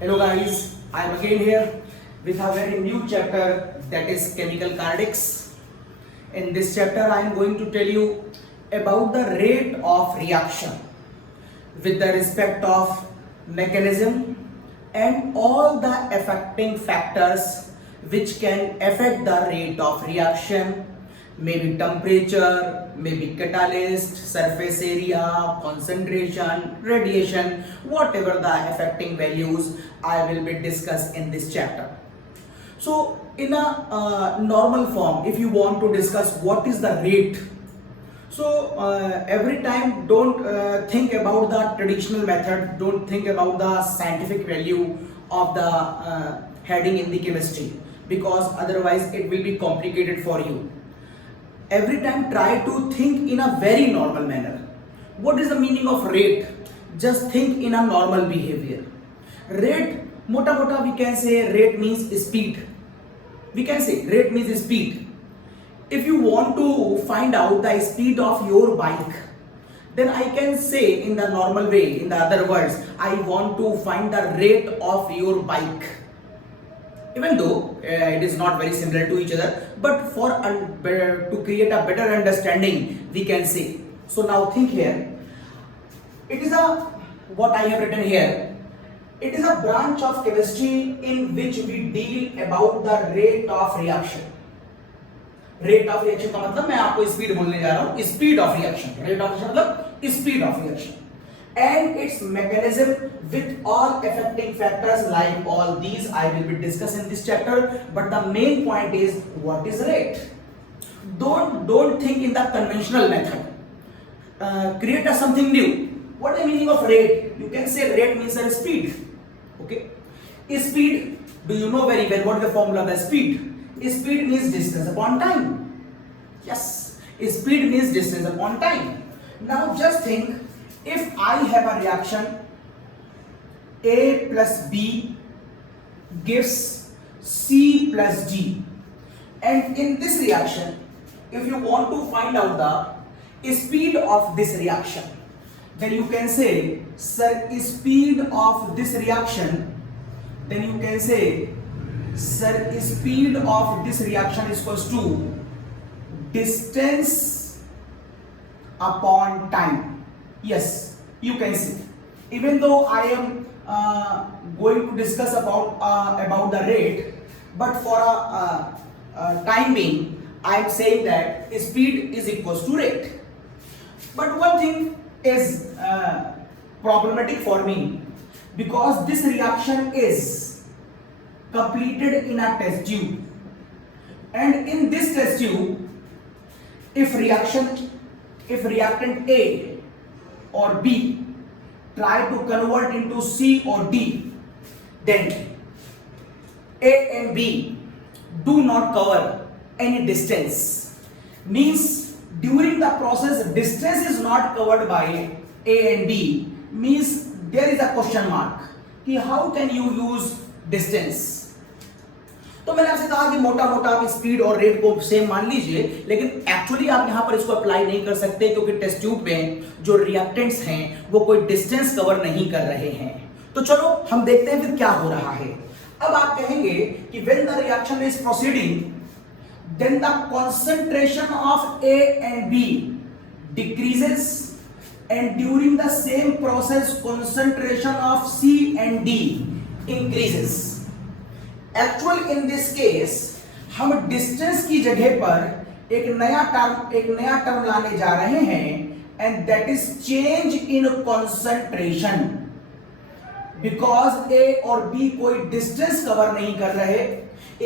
Hello guys, I am again here with a very new chapter, that is chemical kinetics. In this chapter I am going to tell you about the rate of reaction with the respect of mechanism and all the affecting factors which can affect the rate of reaction, maybe temperature, maybe catalyst, surface area, concentration, radiation, whatever the affecting values I will be discussed in this chapter. So in a normal form, if you want to discuss what is the rate, so every time don't think about the traditional method, don't think about the scientific value of the heading in the chemistry, because otherwise it will be complicated for you. Every time try to think in a very normal manner. What is the meaning of rate? Just think in a normal behavior. Rate, mota mota we can say rate means speed. We can say rate means speed. If you want to find out the speed of your bike, then I can say in the normal way, in the other words, I want to find the rate of your bike. Even though it is not very similar to each other, but for to create a better understanding, we can say. So now think here. It is what I have written here. It is a branch of chemistry in which we deal about the rate of reaction. Rate of reaction का मतलब मैं आपको speed बोलने जा रहा हूं, speed of reaction. Rate of reaction मतलब speed of reaction and its mechanism with all affecting factors. Like all these I will be discussing in this chapter, but the main point is what is rate. Don't think in the conventional method. Create something new. What is the meaning of rate? You can say rate means a speed. Okay, speed, do you know very well what is the formula of the speed? Speed means distance upon time. Yes, speed means distance upon time. Now just think, if I have a reaction A plus B gives C plus D, and in this reaction, if you want to find out the speed of this reaction, then you can say, sir, speed of this reaction, then you can say, sir, speed of this reaction is equals to distance upon time. Yes, you can see. Even though I am going to discuss about the rate, but for a time being, I am saying that speed is equals to rate. But one thing is problematic for me, because this reaction is completed in a test tube, and in this test tube, if reactant A or B try to convert into C or D, then A and B do not cover any distance. Means during the process distance is not covered by A and B, means there is a question mark कि how can you use distance. तो मैंने आपसे कहा कि मोटा मोटा आप speed और रेट को सेम मान लीजिए, लेकिन एक्चुअली आप यहां पर इसको अप्लाई नहीं कर सकते, क्योंकि टेस्ट ट्यूब में जो रिएक्टेंट्स हैं वो कोई डिस्टेंस कवर नहीं कर रहे हैं. तो चलो हम देखते हैं फिर क्या हो रहा है. अब आप कहेंगे कि when the reaction is proceeding, then the concentration of A and B decreases, and during the same process concentration of C and D increases. Actual in this case हम डिस्टेंस की जगह पर एक नया टर्म लाने जा रहे हैं, and that is change in concentration. Because A और बी कोई डिस्टेंस कवर नहीं कर रहे,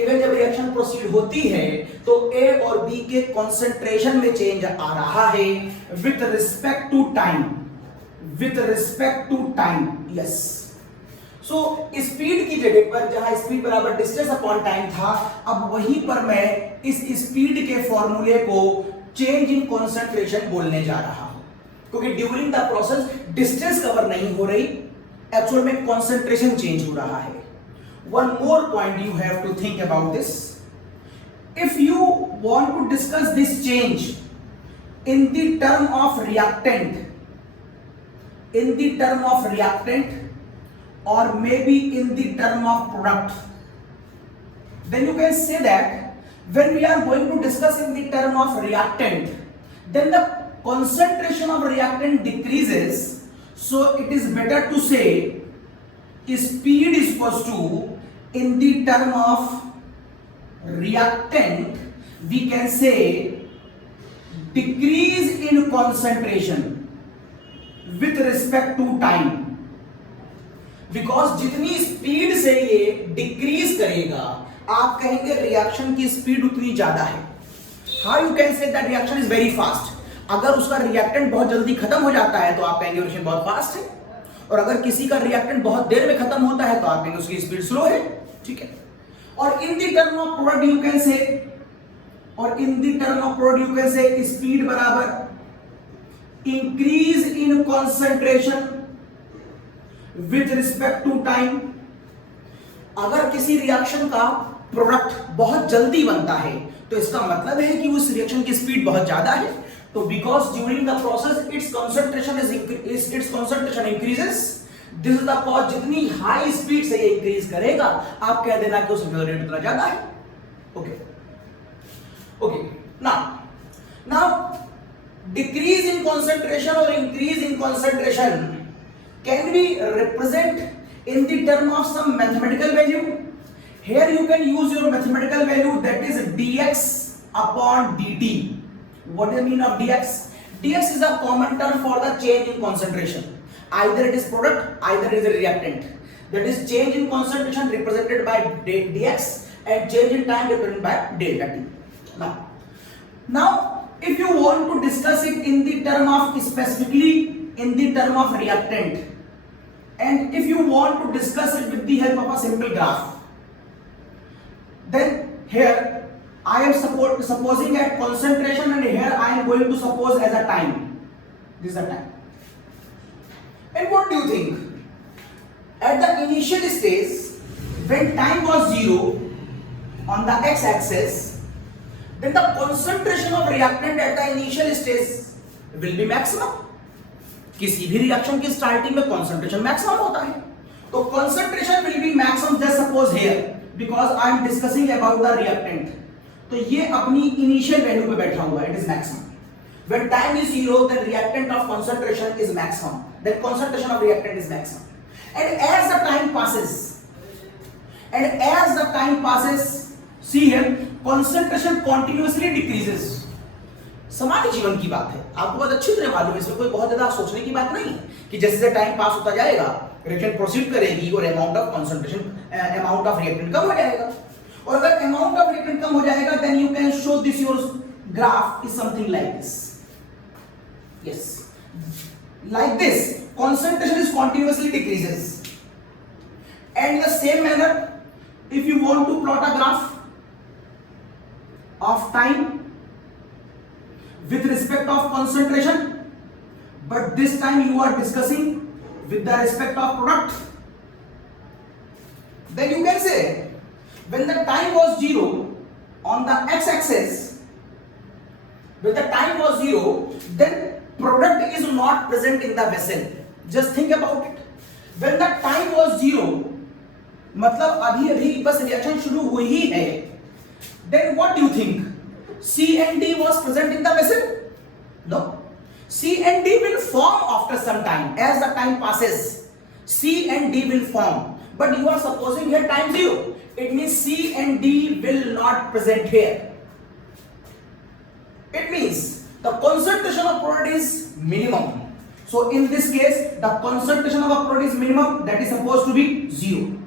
इवन जब रिएक्शन प्रोसीड होती है तो ए और बी के कंसंट्रेशन में चेंज आ रहा है with respect to time. Yes, so speed की जगह पर जहां स्पीड बराबर डिस्टेंस अपॉन टाइम था, अब वहीं पर मैं इस स्पीड के फॉर्मूले को चेंज इन कंसंट्रेशन बोलने जा रहा हूं, क्योंकि during the process distance cover नहीं हो रही, एक्चुअल में कंसंट्रेशन चेंज हो रहा है. One more point you have to think about this. If you want to discuss this change in the term of reactant, or maybe in the term of product, then you can say that when we are going to discuss in the term of reactant, then the concentration of reactant decreases, so it is better to say speed is equals to, in the term of reactant we can say decrease in concentration with respect to time, because जितनी speed से ये decrease करेगा आप कहेंगे reaction की speed उतनी ज्यादा है. How you can say that reaction is very fast. अगर उसका रिएक्टेंट बहुत जल्दी खत्म हो जाता है तो आप कहेंगे रिएक्शन बहुत फास्ट है, और अगर किसी का रिएक्टेंट बहुत देर में खत्म होता है तो आप कहेंगे उसकी स्पीड स्लो है. ठीक है. और in the term of product you can say, और in the term of product you can say speed बराबर increase in concentration with respect to time. अगर किसी रिएक्शन का प्रोडक्ट बहुत जल्दी बनता है तो इसका मतलब है कि उस रिएक्शन की स्पीड बहुत ज्यादा है. तो because during the process it's concentration increases, this is the cause. जितनी हाई स्पीड से ये इंक्रीज करेगा आप कह देना कि उस रेट उतना ज्यादा है. Okay okay. Now decrease in concentration और increase in concentration can be represent in the term of some mathematical value. Here you can use your mathematical value, that is dx upon dt. What do you mean of dx? Dx is a common term for the change in concentration. Either it is product, either it is a reactant. That is change in concentration represented by dx and change in time represented by delta t. Now if you want to discuss it in the term of, specifically in the term of reactant, and if you want to discuss it with the help of a simple graph, then here I am supposing at concentration, and here I am going to suppose as a time. This is the time. And what do you think? At the initial stage, when time was 0 on the x-axis, then the concentration of reactant at the initial stage will be maximum. किसी भी reaction की starting में concentration maximum होता है, तो concentration will be maximum. Just suppose here because I am discussing about the reactant, तो ये अपनी इनिशियल वैल्यू पे बैठा हुआ है, it is maximum. When time is 0 then reactant of concentration is maximum, then concentration of reactant is maximum. And as the time passes, see here concentration continuously decreases. सामान्य जीवन की बात है, आपको बहुत अच्छी तरह मालूम है, इसमें कोई बहुत ज्यादा सोचने की बात नहीं है कि जैसे जैसे टाइम पास होता जाएगा रिएक्शन प्रोसीड करेगी और amount of concentration, amount of reactant कम हो जाएगा. और अगर अमाउंट ऑफ रिएक्टेंट कम हो जाएगा then you can show this your graph is something like this. Yes, like this concentration is continuously decreases. And in the same manner, if you want to plot a graph of time with respect of concentration, but this time you are discussing with the respect of product, then you can say when the time was 0 on the x-axis, when the time was 0, then product is not present in the vessel. Just think about it. When the time was 0, मतलब अभी अभी बस reaction शुरू हुई ही है, then what do you think? C and D was present in the vessel? No. C and D will form after some time. As the time passes, C and D will form. But you are supposing here time 0. It means C and D will not present here. It means the concentration of product is minimum. So in this case, the concentration of a product is minimum. That is supposed to be 0.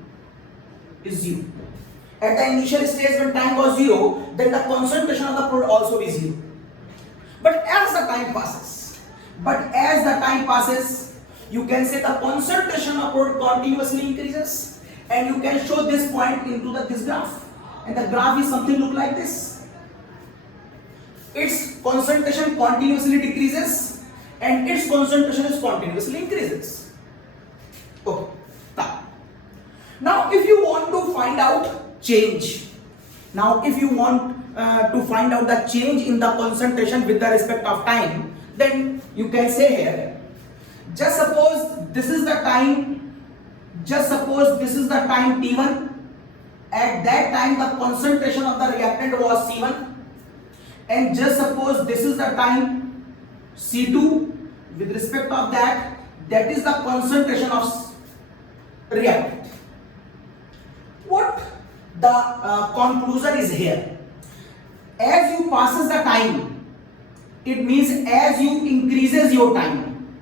Is 0. At the initial stage when time was 0, then the concentration of the product also is 0. But as the time passes, you can say the concentration of product continuously increases, and you can show this point into this graph, and the graph is something look like this. Its concentration continuously decreases, and its concentration is continuously increases. Okay. Now if you want to find out change, to find out the change in the concentration with the respect of time, then you can say here, just suppose this is the time just suppose this is the time T1. At that time the concentration of the reactant was C1, and just suppose this is the time C2. With respect of that is the concentration of reactant. What the conclusion is here? As you passes the time, it means as you increases your time,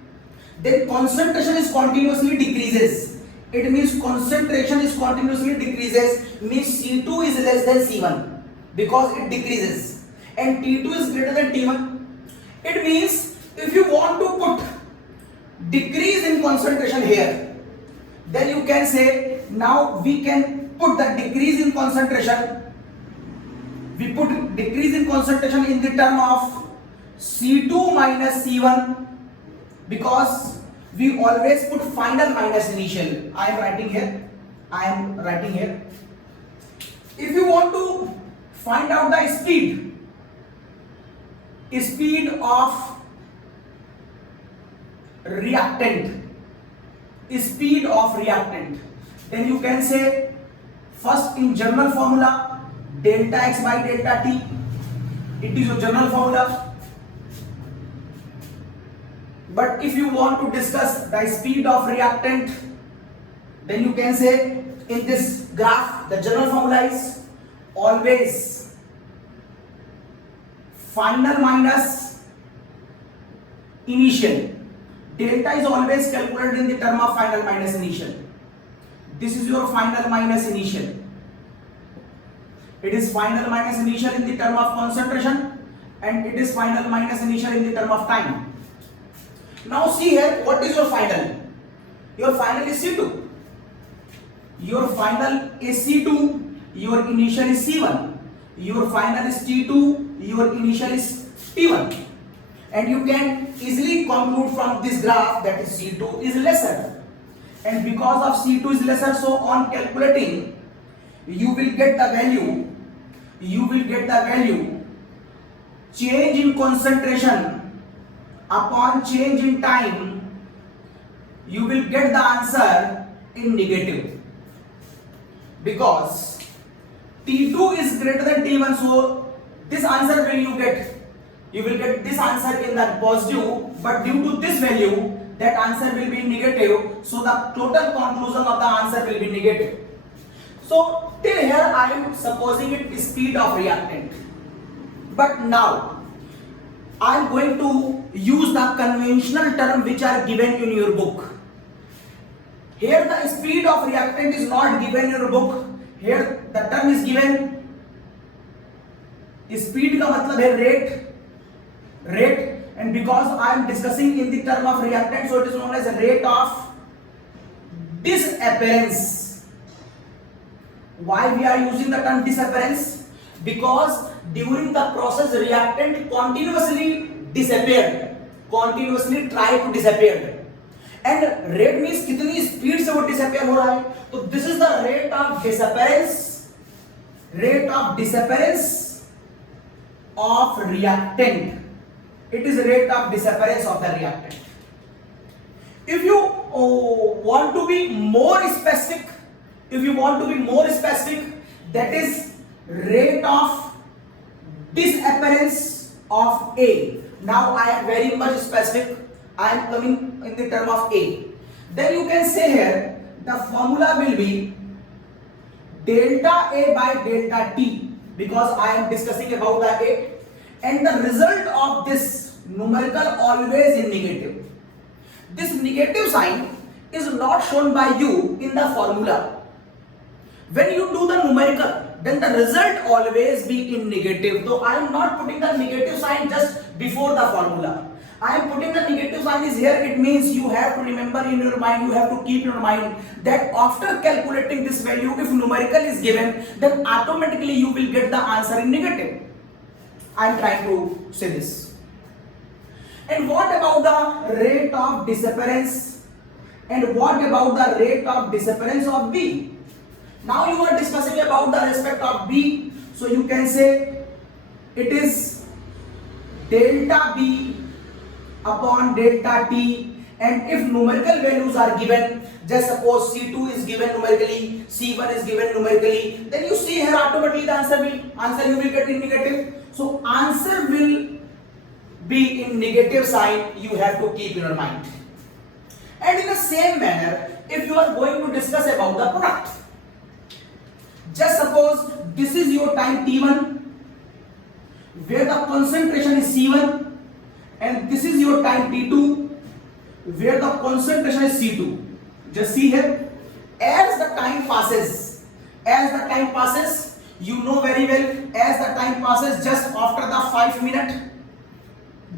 then concentration is continuously decreases. It means concentration is continuously decreases, means C2 is less than C1 because it decreases, and T2 is greater than T1. It means if you want to put decrease in concentration here, then you can say now we can put the decrease in concentration. We put decrease in concentration in the term of C2 minus C1, because we always put final minus initial. I am writing here. If you want to find out the speed of reactant, then you can say first in general formula delta x by delta t. It is your general formula. But if you want to discuss the speed of reactant, then you can say in this graph the general formula is always final minus initial. Delta is always calculated in the term of final minus initial. This is your final minus initial. It is final minus initial in the term of concentration, and it is final minus initial in the term of time. Now see here, what is your final? Your final is C2. Your final is C2, your initial is C1. Your final is T2, your initial is T1. And you can easily conclude from this graph that is C2 is lesser. And because of C2 is lesser, so on calculating, you will get the value change in concentration upon change in time, you will get the answer in negative, because T2 is greater than T1, so this answer you will get this answer in the positive, but due to this value that answer will be negative, so the total conclusion of the answer will be negative. So till here I am supposing it is speed of reactant, but now I am going to use the conventional term which are given in your book. Here the speed of reactant is not given in your book. Here the term is given, speed का मतलब है rate, and because I am discussing in the term of reactant, so it is known as rate of disappearance. Why we are using the term disappearance? Because during the process reactant continuously try to disappear, and rate means कितनी speed से वो disappear हो रहा है. तो this is the rate of disappearance of reactant. It is rate of disappearance of the reactant. If you want to be more specific, that is rate of disappearance of A. Now I am very much specific. I am coming in the term of A. Then you can say here the formula will be delta A by delta T, because I am discussing about the A, and the result of this numerical always in negative. This negative sign is not shown by you in the formula. When you do the numerical, then the result always be in negative. So I am not putting the negative sign just before the formula. I am putting the negative sign is here. It means you have to remember in your mind, you have to keep in your mind that after calculating this value, if numerical is given, then automatically you will get the answer in negative. I am trying to say this. And what about the rate of disappearance? And what about the rate of disappearance of B? Now you are discussing about the respect of B. So you can say it is delta B upon delta T, And if numerical values are given, just suppose C2 is given numerically, C1 is given numerically, then you see here automatically the answer you will get in negative. So answer will be in negative sign, you have to keep in your mind. And in the same manner, if you are going to discuss about the product, just suppose this is your time T1 where the concentration is C1, and this is your time T2 where the concentration is C2. Just see here, as the time passes, you know very well, as the time passes, just after the 5 minutes,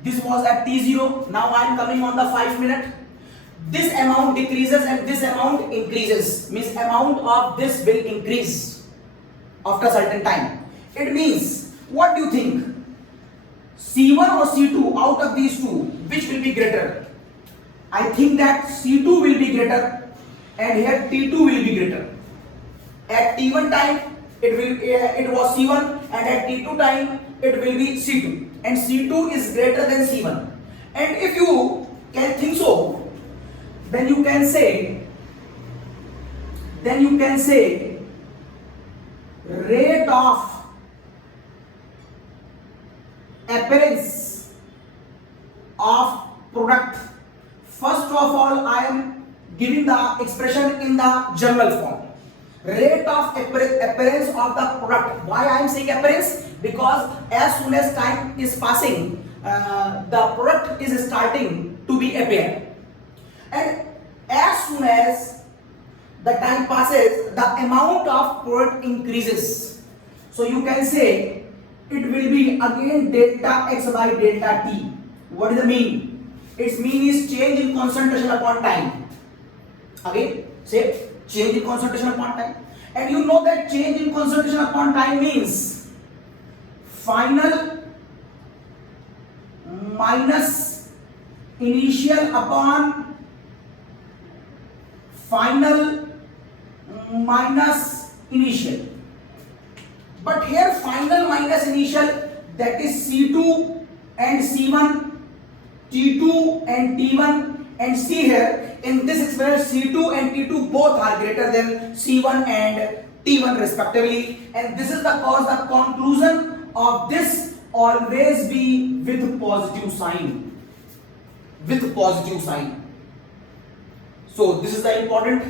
this was at T0, now I am coming on the 5 minute, this amount decreases and this amount increases, means amount of this will increase after certain time. It means, what do you think, C1 or C2, out of these two, which will be greater? I think that C2 will be greater and here T2 will be greater. At T1 time it was C1, and at T2 time it will be C2, and C2 is greater than C1. And if you can think so, then you can say rate of appearance of product. First of all, I am giving the expression in the general form. Rate of appearance of the product. Why I am saying appearance? Because as soon as time is passing, the product is starting to be appear. And as soon as the time passes, the amount of product increases. So you can say it will be again delta x by delta t. What is the mean? Its mean is change in concentration upon time. Again, say change in concentration upon time. And you know that change in concentration upon time means final minus initial upon final minus initial. But here final minus initial, that is C2 and C1, T2 and T1, and see here in this expression C2 and T2 both are greater than C1 and T1 respectively, and this is the cause the conclusion of this always be with positive sign. So this is the important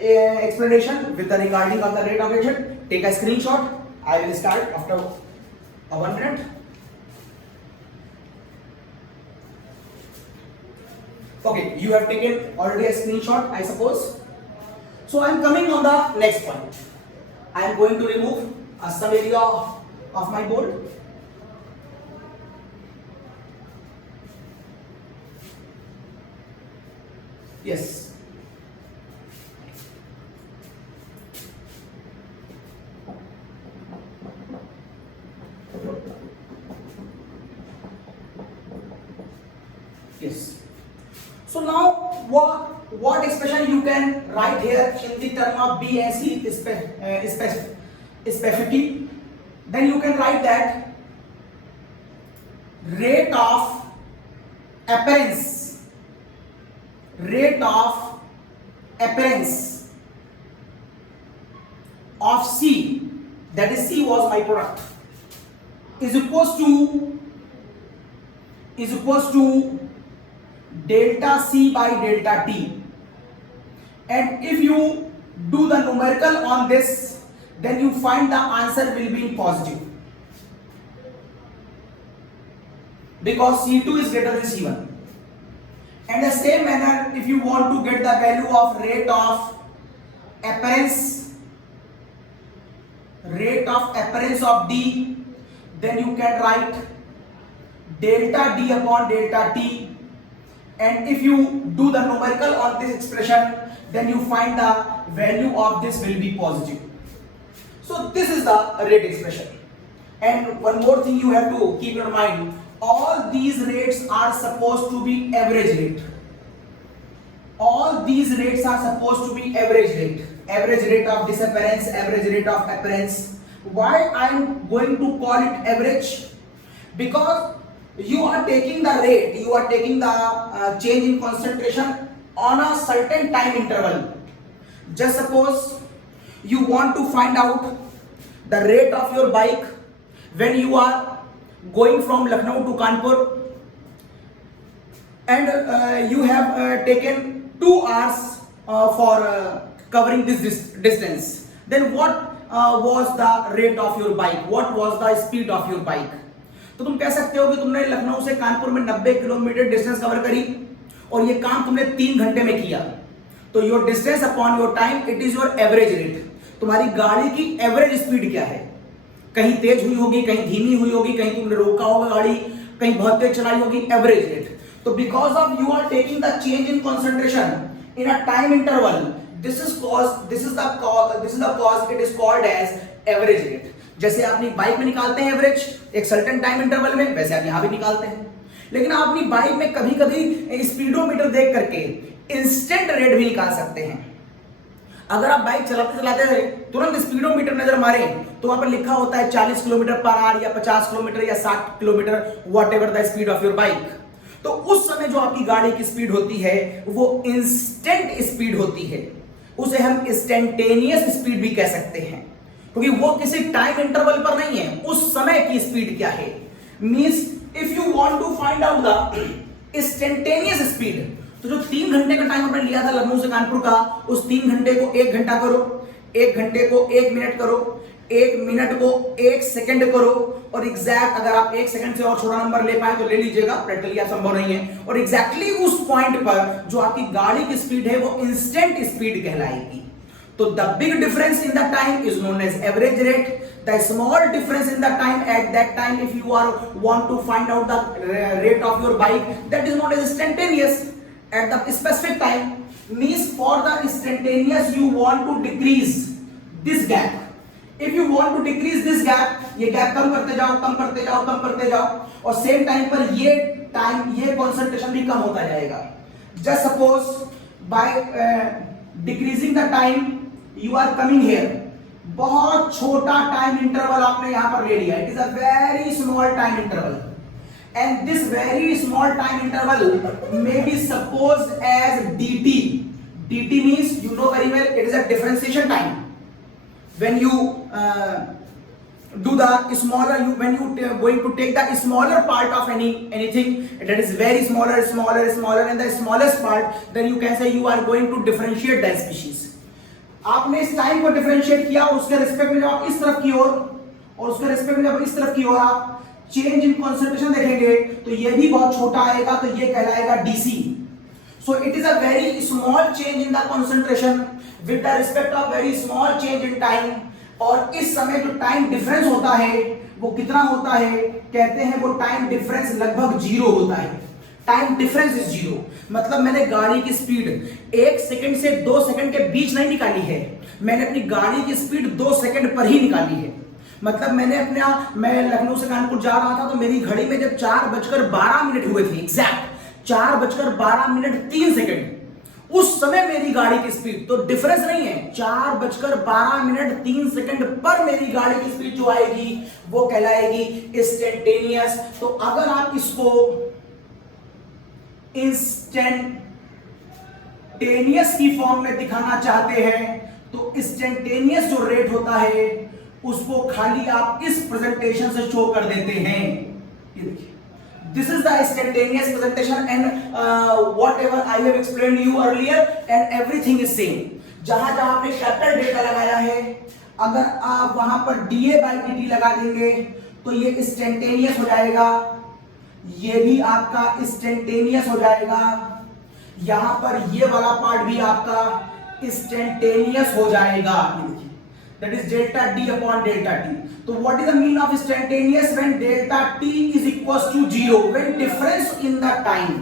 explanation with the regarding of the rate of reaction. Take a screenshot. I will start after 1 minute. Okay, you have taken already a screenshot, I suppose. So I am coming on the next point. I am going to remove some area of my board. Yes. Yes. So now what expression you can write here in the term of B and C specificity? Then you can write that rate of appearance of C, that is C was my product, is equals to delta C by delta T. And if you do the numerical on this, then you find the answer will be positive, because C2 is greater than C1. And the same manner, if you want to get the value of rate of appearance of D, then you can write delta D upon delta T. And if you do the numerical on this expression, then you find the value of this will be positive. So this is the rate expression. And one more thing you have to keep in mind, all these rates are supposed to be average rate. All these rates are supposed to be average rate. Average rate of disappearance, average rate of appearance. Why I am going to call it average? Because you are taking the rate, you are taking the change in concentration on a certain time interval. Just suppose you want to find out the rate of your bike when you are going from Lucknow to Kanpur, and you have taken 2 hours for covering this distance. Then what was the rate of your bike? What was the speed of your bike? तो तुम कह सकते हो कि तुमने लखनऊ से कानपुर में 90 kilometre distance cover करी और ये काम तुमने 3 घंटे में किया. तो your distance upon your time, it is your average rate. तुम्हारी गाड़ी की एवरेज स्पीड क्या है? कहीं तेज हुई होगी, कहीं धीमी हुई होगी, कहीं तुमने रोका होगा गाड़ी, कहीं बहुत तेज चलाई होगी. Average rate. तो because of you are taking the change in concentration in a time interval, this is the cause it is called as average rate. जैसे अपनी बाइक में निकालते हैं एवरेज एक सर्टेन टाइम इंटरवल में, वैसे आप यहां भी निकालते हैं. लेकिन आप अपनी बाइक में कभी कभी स्पीडोमीटर देख करके इंस्टेंट रेट भी निकाल सकते हैं. अगर आप बाइक चलाते चलाते तुरंत स्पीडोमीटर नजर मारें तो वहां पर लिखा होता है 40 किलोमीटर पर आवर या 50 किलोमीटर या 60 kilometre, what ever the speed of your bike. तो उस समय जो आपकी गाड़ी की स्पीड होती है वो इंस्टेंट स्पीड होती है. उसे हम इंस्टेंटेनियस स्पीड भी कह सकते हैं, क्योंकि वो किसी टाइम इंटरवल पर नहीं है, उस समय की स्पीड क्या है. Means if you want to find out the instantaneous speed, तो जो 3 घंटे का टाइम हमने लिया था लखनऊ से कानपुर का, उस 3 घंटे को 1 घंटा करो, 1 घंटे को 1 मिनट करो, 1 मिनट को 1 सेकंड करो, और एग्जैक्ट अगर आप 1 सेकंड से और छोटा नंबर ले पाए तो ले लीजिएगा, प्रैक्टिकली संभव नहीं है. और एग्जैक्टली उस पॉइंट पर जो आपकी गाड़ी की स्पीड है वो इंस्टेंट स्पीड कहलाएगी. तो the big difference in the time is known as average rate. The small difference in the time at that time, if you want to find out the rate of your bike, that is not as instantaneous at the specific time. Means for the instantaneous you want to decrease this gap. If you want to decrease this gap, ये gap कम करते जाओ, कम करते जाओ, कम करते जाओ, और same time पर ये concentration भी कम होता जाएगा. Just suppose by decreasing the time you are coming here. बहुत छोटा टाइम इंटरवल आपने यहां पर ले लिया. It is a very small time interval, and this very small time interval may be suppose as dt. dt means you know very well it is a differentiation time. When you do the smaller, when you going to take the smaller part of anything that is very smaller, and the smallest part, then you can say you are going to differentiate that species. आपने इस time को differentiate किया, और उसके respect में जब आप इस तरफ की ओर, और उसके रिस्पेक्ट में जब इस तरफ की ओर आप चेंज इन कंसंट्रेशन देखेंगे तो ये भी बहुत छोटा आएगा, तो ये कहलाएगा DC. So it is a very small change in the concentration with the respect of very small change in time. और इस समय जो टाइम डिफरेंस होता है वो कितना होता है? कहते हैं वो टाइम डिफरेंस लगभग 0 होता है. Time difference is 0. मतलब मैंने गाड़ी की स्पीड 1 सेकंड से 2 सेकंड के बीच नहीं निकाली है, मैंने अपनी गाड़ी की स्पीड 2 सेकंड पर ही निकाली है. मतलब मैं लखनऊ से कानपुर जा रहा था तो मेरी घड़ी में जब 4:12 हुए थे, एग्जैक्ट 4:12 उस समय मेरी गाड़ी की स्पीड, तो डिफरेंस नहीं है, 4:12 पर मेरी गाड़ी की स्पीड जो आएगी वो कहलाएगी इंस्टेंटेनियस. तो अगर आप इसको इंस्टेंटेनियस की फॉर्म में दिखाना चाहते हैं तो इंस्टेंटेनियस जो रेट होता है उसको खाली आप इस प्रेजेंटेशन से शो कर देते हैं. ये देखिए, this is the instantaneous presentation, and whatever I have explained you earlier, and everything is same. जहां जहां आपने कैपिटल डेटा लगाया है, अगर आप वहां पर da/dt लगा देंगे तो ये इंस्टेंटेनियस हो जाएगा, ये भी आपका इंस्टेंटेनियस हो जाएगा, यहां पर ये वाला पार्ट भी आपका इंस्टेंटेनियस हो जाएगा. That is delta d upon delta t. So what is the mean of instantaneous? When delta t is equals to 0, when difference in the time,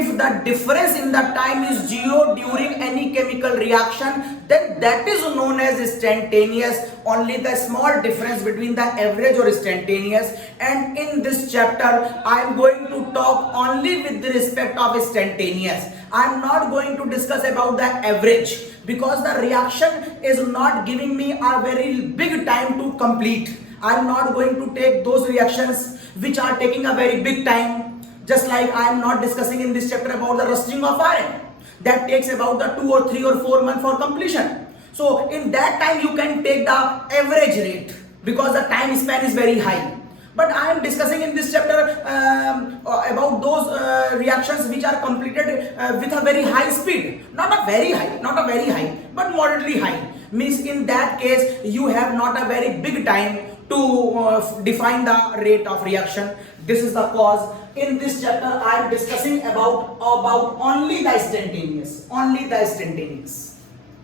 if the difference in the time is 0 during any chemical reaction, then that is known as instantaneous. Only the small difference between the average or instantaneous. And in this chapter I am going to talk only with the respect of instantaneous. I am not going to discuss about the average, because the reaction is not giving me a very big time to complete. I am not going to take those reactions which are taking a very big time. Just like I am not discussing in this chapter about the rusting of iron. That takes about the 2 or 3 or 4 months for completion. So in that time you can take the average rate because the time span is very high. But I am discussing in this chapter about those reactions which are completed with a very high speed. Not a very high, but moderately high. Means in that case you have not a very big time to define the rate of reaction. This is the cause. In this chapter I am discussing about only the instantaneous.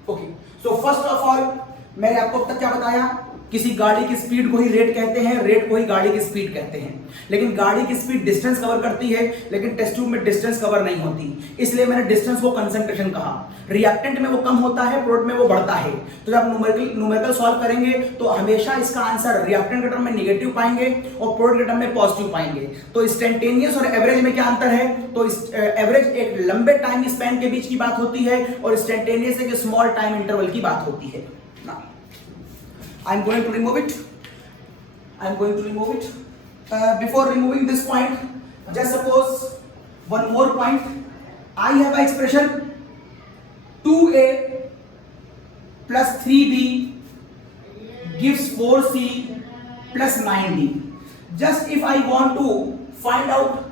Okay. So first of all मैंने आपको अब तक क्या बताया, किसी गाड़ी की speed को ही रेट कहते हैं, रेट को ही गाड़ी की स्पीड कहते हैं। लेकिन गाड़ी की स्पीड डिस्टेंस कवर करती है, लेकिन टेस्ट ट्यूब में डिस्टेंस कवर नहीं होती, इसलिए मैंने डिस्टेंस को कंसंट्रेशन कहा। रिएक्टेंट में वो कम होता है, प्रोडक्ट में वो बढ़ता है। तो जब न्यूमेरिकल सॉल्व करेंगे तो हमेशा इसका आंसर रिएक्टेंट के टर्म में नेगेटिव पाएंगे और प्रोडक्ट के टर्म में पॉजिटिव पाएंगे। तो इंस्टेंटेनियस और एवरेज में क्या अंतर है? तो एवरेज एक लंबे टाइम स्पैन के बीच की बात होती है और इंस्टेंटेनियस एक स्मॉल टाइम इंटरवल की बात होती है। I'm going to remove it. Before removing this point, just suppose one more point. I have an expression 2a plus 3b gives 4c plus 9d. Just if I want to find out,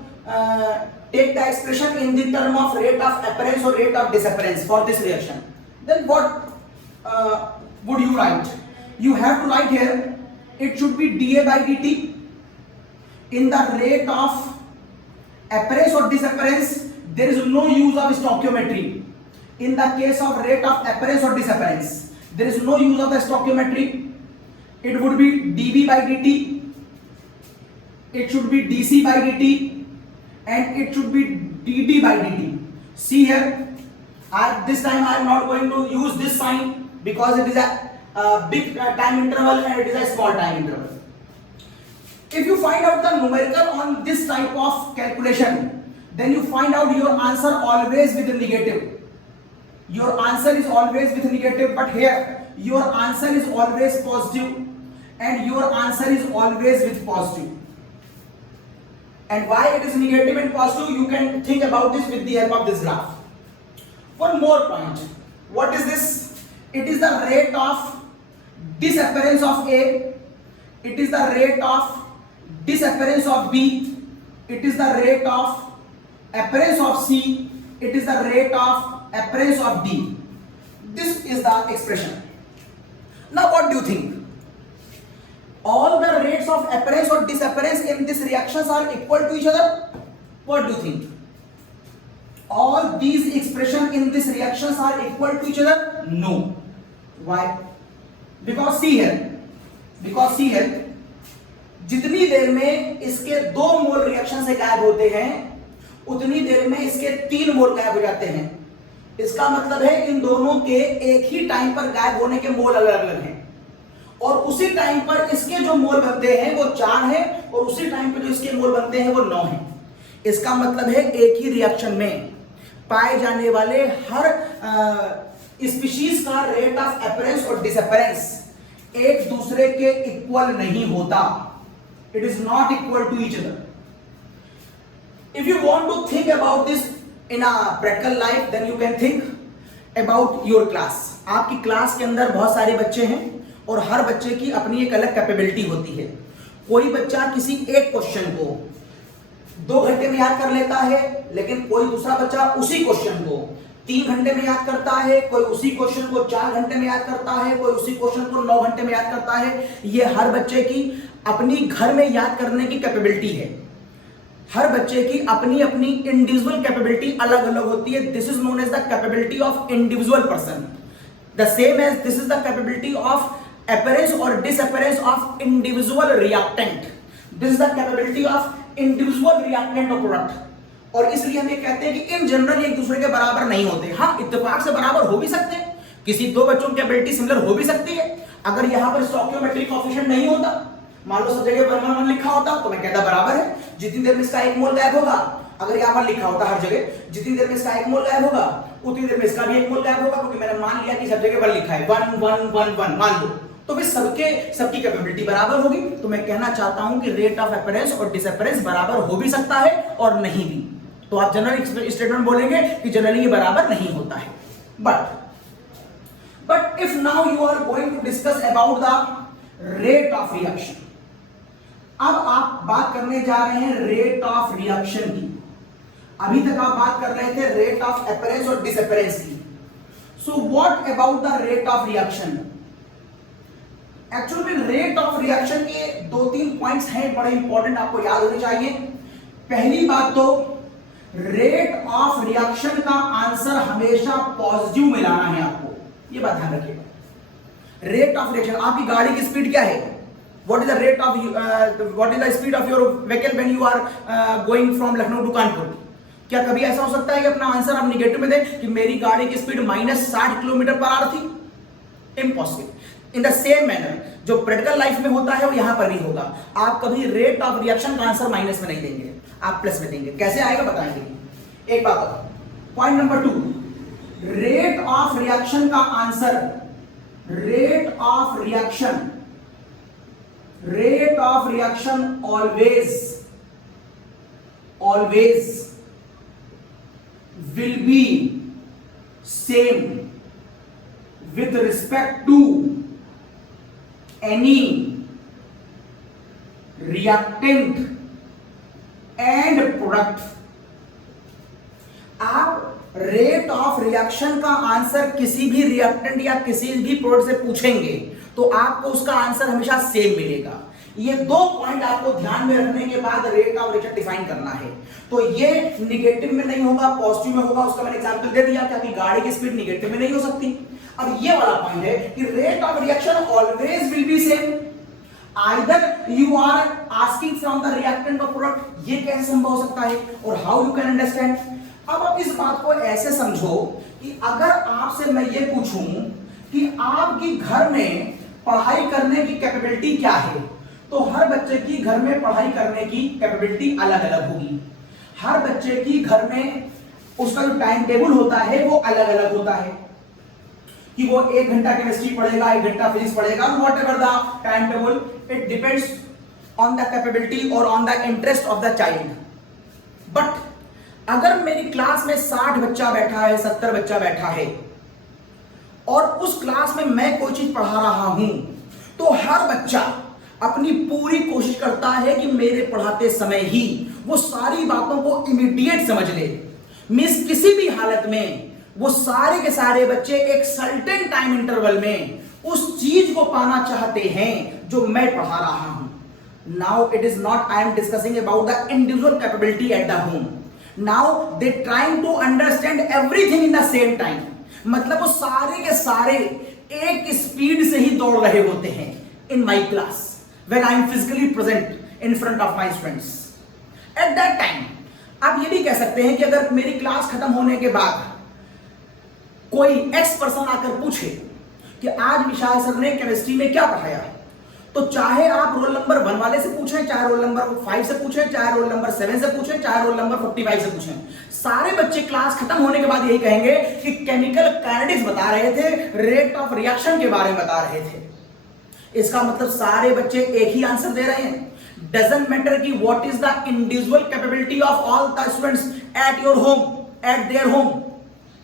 take the expression in the term of rate of appearance or rate of disappearance for this reaction, then what would you write? You have to write here, it should be dA by dt in the rate of appearance or disappearance. There is no use of stoichiometry. In the case of rate of appearance or disappearance, there is no use of the stoichiometry. It would be dB by dt, it should be dC by dt, and it should be dd by dt. See here, this time I am not going to use this sign because it is a big time interval and it is a small time interval. If you find out the numerical on this type of calculation, then you find out your answer always with a negative. Your answer is always with negative, but here your answer is always positive and your answer is always with positive. And why it is negative and positive, you can think about this with the help of this graph. One more point. What is this? It is the rate of disappearance of A, it is the rate of disappearance of B, it is the rate of appearance of C, it is the rate of appearance of D. This is the expression. Now what do you think? All the rates of appearance or disappearance in these reactions are equal to each other? What do you think? All these expressions in these reactions are equal to each other? No. Why? Because see here, जितनी देर में इसके 2 मोल reaction से गायब होते हैं उतनी देर में इसके 3 मोल गायब हो जाते हैं। इसका मतलब है इन दोनों के एक ही टाइम पर गायब होने के मोल अलग अलग हैं और उसी टाइम पर इसके जो मोल बनते हैं वो 4 हैं और उसी टाइम पर जो इसके मोल बनते हैं वो 9 हैं। इसका मतलब है एक ही रिएक्शन में पाए जाने वाले हर स्पीशीज का रेट ऑफ अपीयरेंस और डिसअपीयरेंस एक दूसरे के इक्वल नहीं होता। It is not equal to each other. If you want to think about this in a practical life, then you can think about your class. आपकी class के अंदर बहुत सारे बच्चे हैं और हर बच्चे की अपनी एक अलग कैपेबिलिटी होती है। कोई बच्चा किसी एक क्वेश्चन को 2 घंटे में याद कर लेता है, लेकिन कोई दूसरा बच्चा उसी क्वेश्चन को 3 घंटे में याद करता है, कोई उसी क्वेश्चन को 4 घंटे में याद करता है, कोई उसी क्वेश्चन को 9 घंटे में याद करता है। ये हर बच्चे की अपनी घर में याद करने की कैपेबिलिटी है। हर बच्चे की अपनी अपनी इंडिविजुअल कैपेबिलिटी अलग अलग होती है। This is known as the capability of individual person, the same as this is the capability of appearance और disappearance of individual reactant. This is the capability of individual reactant of product. और इसलिए हम ये कहते हैं कि in general एक दूसरे के बराबर नहीं होते। हाँ, इत्तेफाक से बराबर हो भी सकते हैं, किसी 2 बच्चों की एबिलिटी सिमिलर हो भी सकती है। अगर यहाँ पर स्टोइकियोमेट्रिक कोएफिशिएंट नहीं होता, मान लो सब जगह 1 1 1 लिखा होता, तो मैं कहता बराबर है। जितनी देर में इसका 1 मोल गायब होगा, अगर यहाँ पर लिखा होता हर जगह जितनी देर में इसका 1 मोल गायब होगा उतनी देर में इसका भी 1 मोल गायब होगा, क्योंकि मैंने मान लिया कि सब जगह 1 लिखा है। 1 1 1 1 मान लो, तो फिर सबकी कैपेबिलिटी बराबर होगी। तो मैं कहना चाहता हूं कि रेट ऑफ अपीयरेंस और डिसअपीयरेंस बराबर हो भी सकता है और नहीं भी। तो आप जनरल स्टेटमेंट बोलेंगे कि जनरली ये बराबर नहीं होता है। But if now you are going to discuss about the rate of reaction, अब आप बात करने जा रहे हैं रेट ऑफ रिएक्शन की। अभी तक आप बात कर रहे थे रेट ऑफ अपीयरेंस और डिसअपीयरेंस की। So what about the rate of reaction? Actually rate of reaction के 2-3 पॉइंट्स हैं बड़े इंपॉर्टेंट, आपको याद होने चाहिए। पहली बात तो रेट ऑफ रिएक्शन का आंसर हमेशा पॉजिटिव में लाना है आपको, ये बात ध्यान रखिएगा। रेट ऑफ रिएक्शन, आपकी गाड़ी की स्पीड क्या है? What is the rate of what is the speed of your vehicle when you are going from Lucknow to Kanpur? क्या कभी ऐसा हो सकता है कि अपना आंसर आप निगेटिव में दें कि मेरी गाड़ी की स्पीड -60 किलोमीटर पर आवर थी? Impossible. In the same manner जो प्रैक्टिकल लाइफ में होता है वो यहां पर भी होगा। आप कभी रेट ऑफ रिएक्शन का आंसर माइनस में नहीं देंगे, आप प्लस में देंगे। कैसे आएगा बताएंगे। एक बात, point number 2, rate of reaction का answer, rate of reaction always will be same with respect to any reactant and product। आप रेट ऑफ रिएक्शन का आंसर किसी भी रिएक्टेंट या किसी भी प्रोडक्ट से पूछेंगे तो आपको उसका आंसर हमेशा सेम मिलेगा। ये 2 पॉइंट आपको ध्यान में रखने के बाद रेट ऑफ रिएक्शन डिफाइन करना है। तो ये निगेटिव में नहीं होगा, पॉजिटिव में होगा। उसका मैंने एग्जांपल दे दिया कि आपकी गाड़ी की स्पीड निगेटिव में नहीं हो सकती। अब ये वाला पॉइंट है कि rate of reaction always will be same, either you are asking from the reactant और प्रोडक्ट। ये कैसे संभव हो सकता है और हाउ यू कैन अंडरस्टैंड? अब आप इस बात को ऐसे समझो कि अगर आपसे मैं ये पूछूं कि आपकी घर में पढ़ाई करने की कैपेबिलिटी क्या है, तो हर बच्चे की घर में पढ़ाई करने की कैपेबिलिटी अलग अलग होगी। हर बच्चे की घर में उसका जो टाइम टेबल होता है वो अलग अलग होता है कि वो 1 घंटा केमिस्ट्री पढ़ेगा, 1 घंटा फिजिक्स पढ़ेगा, whatever the time table, it depends on the capability और on the interest of the child. But अगर मेरी क्लास में 60 बच्चा बैठा है, 70 बच्चा बैठा है और उस क्लास में मैं कोई चीज पढ़ा रहा हूं, तो हर बच्चा अपनी पूरी कोशिश करता है कि मेरे पढ़ाते समय ही वो सारी बातों को इमीडिएट समझ ले। मींस किसी भी हालत में वो सारे के सारे बच्चे एक सर्टेन टाइम इंटरवल में उस चीज को पाना चाहते हैं जो मैं पढ़ा रहा हूं। Now it is not I am discussing about the individual capability at the home. Now they trying to understand everything in the same time. मतलब वो सारे के सारे एक स्पीड से ही दौड़ रहे होते हैं in my class when I am physically present in front of my students at that time। आप ये भी कह सकते हैं कि अगर मेरी क्लास खत्म होने के बाद कोई एक्स पर्सन आकर पूछे कि आज विशाल सर ने केमिस्ट्री में क्या पढ़ाया, तो चाहे आप रोल नंबर 1 वाले से पूछें, चाहे रोल नंबर 5 से पूछें, चाहे रोल नंबर 7 से पूछें, चाहे रोल नंबर 45 से पूछें, सारे बच्चे क्लास खत्म होने के बाद यही कहेंगे कि केमिकल काइनेटिक्स बता रहे थे, रेट ऑफ रिएक्शन के बारे में बता रहे थे। इसका मतलब सारे बच्चे एक ही आंसर दे रहे हैं। डजंट मैटर कि what is the individual capability of all the students at your home, eight their home.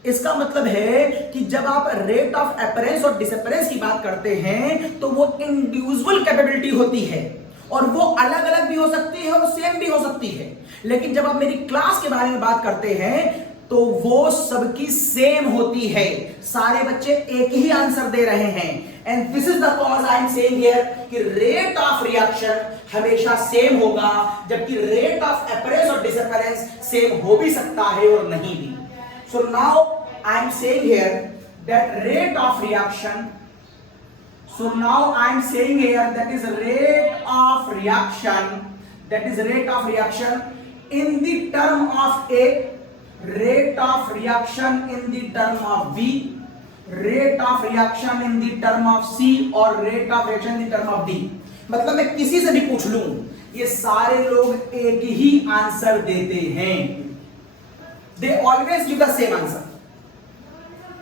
इसका मतलब है कि जब आप रेट ऑफ अपीयरेंस और डिसअपीयरेंस की बात करते हैं तो वो इंडिविजुअल कैपेबिलिटी होती है और वो अलग अलग भी हो सकती है और सेम भी हो सकती है। लेकिन जब आप मेरी क्लास के बारे में बात करते हैं तो वो सबकी सेम होती है। सारे बच्चे एक ही आंसर दे रहे हैं। And this is the cause I am saying here कि रेट ऑफ रिएक्शन हमेशा सेम होगा, जबकि रेट ऑफ अपीयरेंस और डिसअपीयरेंस सेम हो भी सकता है और नहीं भी। So now I am saying here that rate of reaction, so now I am saying here that is rate of reaction in the term of A, rate of reaction in the term of B, rate of reaction in the term of C और rate of reaction in the term of D। मतलब मैं किसी से भी पूछ लूं ये सारे लोग एक ही आंसर देते हैं। They always give the same answer।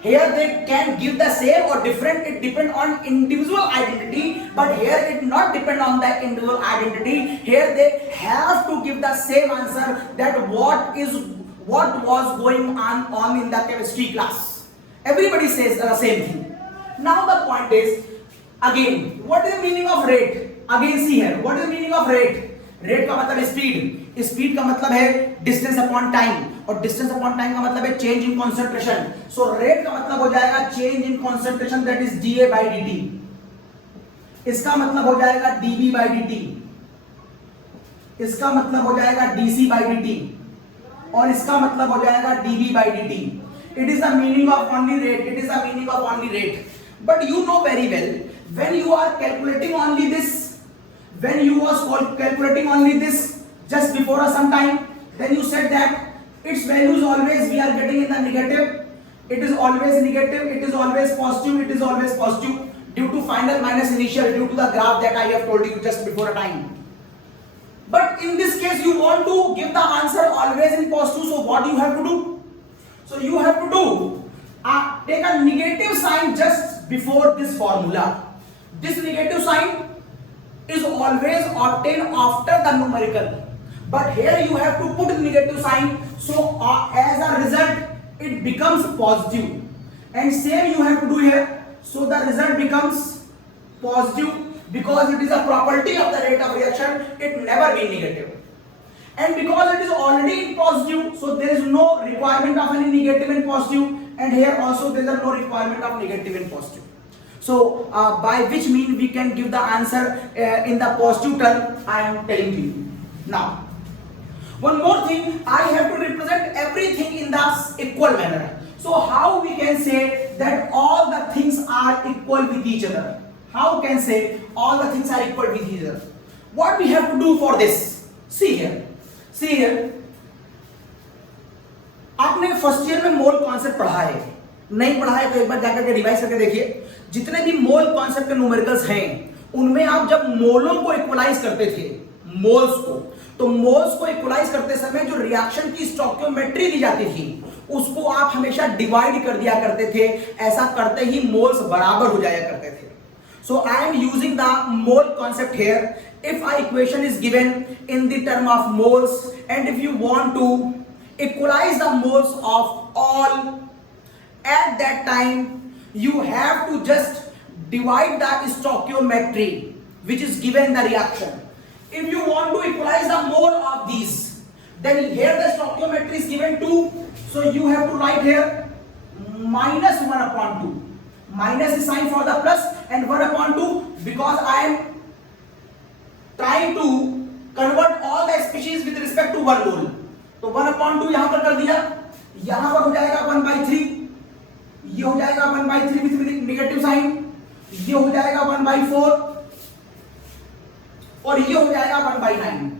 Here they can give the same or different, it depend on individual identity, but here it not depend on the individual identity. Here they have to give the same answer, that what was going on in the chemistry class. Everybody says the same thing. Now the point is, again, what is the meaning of rate? Again see here, what is the meaning of rate? Rate का मतलब speed, speed का मतलब है distance upon time, और distance upon time का मतलब है change in concentration. So rate का मतलब हो जाएगा change in concentration, that is dA by dt. इसका मतलब हो जाएगा dB by dt, इसका मतलब हो जाएगा dC by dt, और इसका मतलब हो जाएगा dB by dt. It is the meaning of only rate. It is the meaning of only rate. But you know very well, when you are calculating only this, when you was calculating only this just before some time, then you said that its values always we are getting in the negative. It is always negative, it is always positive, it is always positive, due to final minus initial, due to the graph that I have told you just before a time. But in this case you want to give the answer always in positive, so what you have to do? So you have to do, take a negative sign just before this formula. This negative sign is always obtained after the numerical, but here you have to put the negative sign, so as a result it becomes positive, and same you have to do here, so the result becomes positive, because it is a property of the rate of reaction, it never be negative. And because it is already in positive, so there is no requirement of any negative and positive, and here also there is no requirement of negative and positive. So by which mean we can give the answer in the positive term, I am telling to you. Now one more thing, I have to represent everything in the equal manner. So how we can say that all the things are equal with each other? How can say all the things are equal with each other? What we have to do for this? See here, आपने first year में mole concept पढ़ा है, नहीं पढ़ा है तो एक बार जाकर के रिवाइज करके देखिए. जितने भी मोल कॉन्सेप्ट के न्यूमेरिकल्स हैं, उनमें आप जब मोलों को इक्वलाइज करते थे, मोल्स को, तो मोल्स को इक्वलाइज करते समय जो रिएक्शन की स्टोइकियोमेट्री दी जाती थी, उसको आप हमेशा डिवाइड कर दिया करते थे. ऐसा करते ही मोल्स बराबर हो जाया करते थे. So I am using the mole concept here. If a equation is given in the term of moles, and if you want to equalize the moles of all, at that time you have to just divide the stoichiometry which is given in the reaction. If you want to equalize the mole of these, then here the stoichiometry is given 2, so you have to write here minus 1 upon 2. Minus is sign for the plus, and 1 upon 2, because I am trying to convert all the species with respect to 1 mole. तो 1 upon 2 यहां पर कर दिया, यहां पर हो जाएगा 1/3, ये हो जाएगा 1/3 विथ नेगेटिव साइन, ये हो जाएगा 1/4, और ये हो जाएगा 1/9.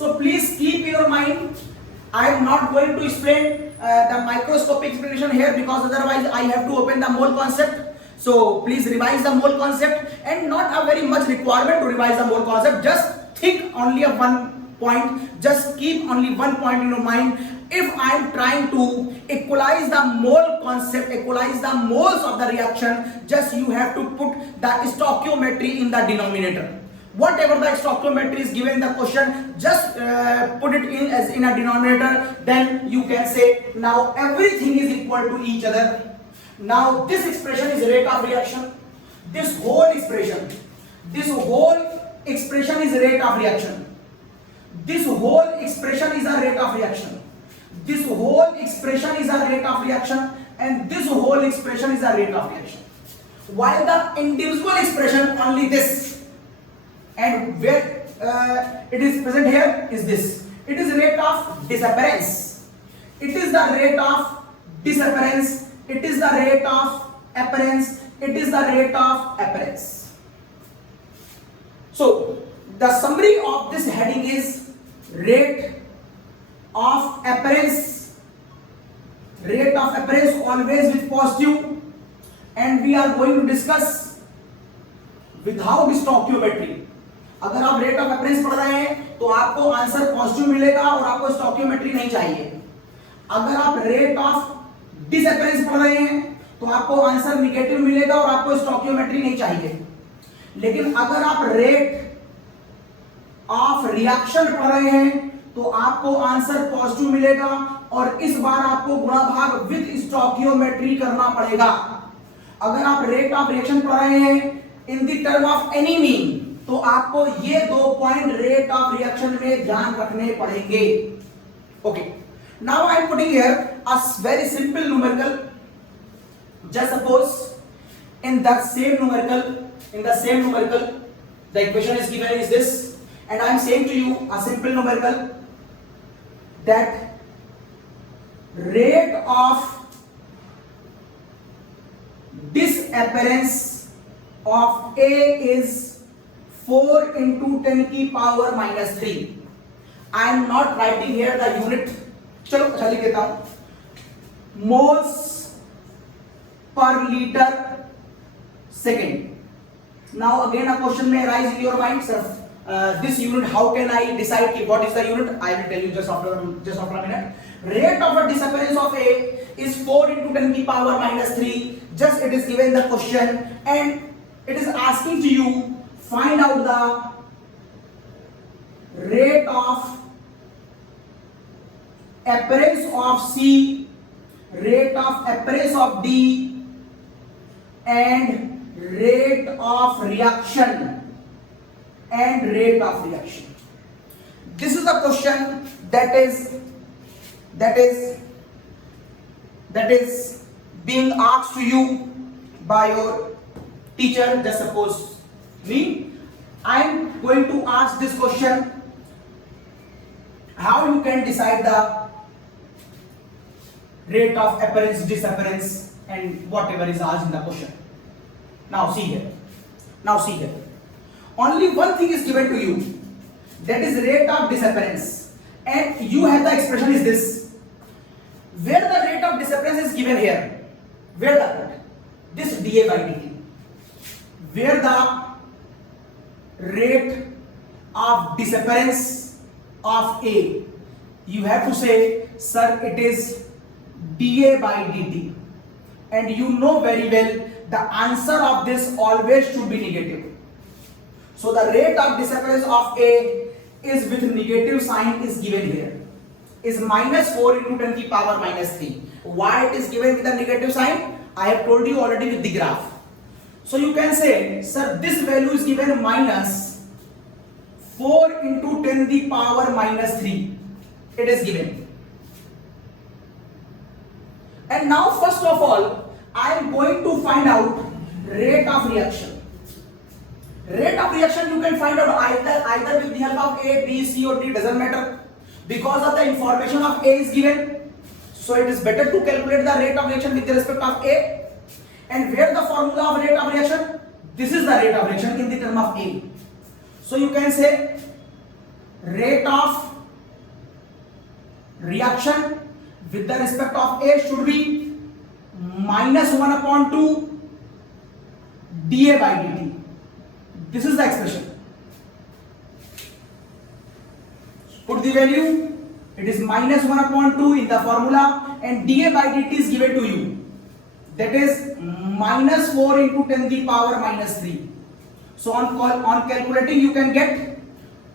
So please keep in your mind, I am not going to explain the microscopic explanation here, because otherwise I have to open the mole concept. So please revise the mole concept, and not a very much requirement to revise the mole concept. Just think only of one point. Just keep only one point in your mind. If I am trying to equalize the mole concept, equalize the moles of the reaction, just you have to put the stoichiometry in the denominator. Whatever the stoichiometry is given in the question, just put it in as in a denominator. Then you can say now everything is equal to each other. Now this expression is rate of reaction. This whole expression is rate of reaction. This whole expression is a rate of reaction. This whole expression is a rate of reaction, and this whole expression is a rate of reaction. While the individual expression only this, and where it is present here is this. It is rate of disappearance. It is the rate of disappearance. It is the rate of appearance. It is the rate of appearance. So the summary of this heading is rate of appearance. Rate of appearance always with positive, and we are going to discuss without stoichiometry. अगर आप rate of appearance पढ़ रहे हैं तो आपको answer positive मिलेगा और आपको स्टोइकियोमेट्री नहीं चाहिए. अगर आप रेट ऑफ डिसअपीयरेंस पढ़ रहे हैं तो आपको आंसर निगेटिव मिलेगा और आपको स्टोइकियोमेट्री नहीं चाहिए। लेकिन अगर आप रेट ऑफ रिएक्शन पढ़ रहे हैं तो आपको आंसर पॉजिटिव मिलेगा और इस बार आपको गुणा भाग विद स्टोइकियोमेट्री करना पड़ेगा। अगर आप रेट ऑफ रिएक्शन पढ़ रहे हैं इन the term of any mean तो आपको ये 2 पॉइंट रेट ऑफ रिएक्शन में ध्यान रखने पड़ेंगे। Okay, now I am putting here a very simple numerical. Just suppose in the same numerical the equation is given is this, and I am saying to you a simple numerical that rate of disappearance of A is 4 into 10 की power minus 3. I am not writing here the unit. चलो अच्छा लिख देता हूं, moles per liter second. Now again a question may arise in your mind, sir. This unit, how can I decide what is the unit? I will tell you just after a minute. Rate of a disappearance of A is 4 into 10 की power minus 3. Just it is given the question and it is asking to you find out the rate of appearance of C, rate of appearance of D, and rate of reaction This is the question that is being asked to you by your teacher. Just suppose me, I am going to ask this question, how you can decide the rate of appearance, disappearance and whatever is asked in the question. Now see here, only one thing is given to you, that is rate of disappearance, and you have the expression is this, where the rate of disappearance is given here, where this dA by dt, where the rate of disappearance of A, you have to say, sir, it is dA by dt, and you know very well the answer of this always should be negative. So the rate of disappearance of A is with negative sign is given here, is minus 4 into 10 की power minus 3. Why it is given with a negative sign? I have told you already with the graph. So you can say, sir, this value is given minus 4 into 10 the power minus 3. It is given. And now first of all, I am going to find out rate of reaction. Rate of reaction you can find out either with the help of A, B, C or D, doesn't matter, because of the information of A is given. So it is better to calculate the rate of reaction with respect of A. And where the formula of rate of reaction? This is the rate of reaction in the term of A. So you can say rate of reaction with the respect of A should be minus 1 upon 2 dA by dt. This is the expression. Put the value, it is minus 1 upon 2 in the formula, and dA by dt is given to you, that is minus 4 into 10 the power minus 3. So on calculating you can get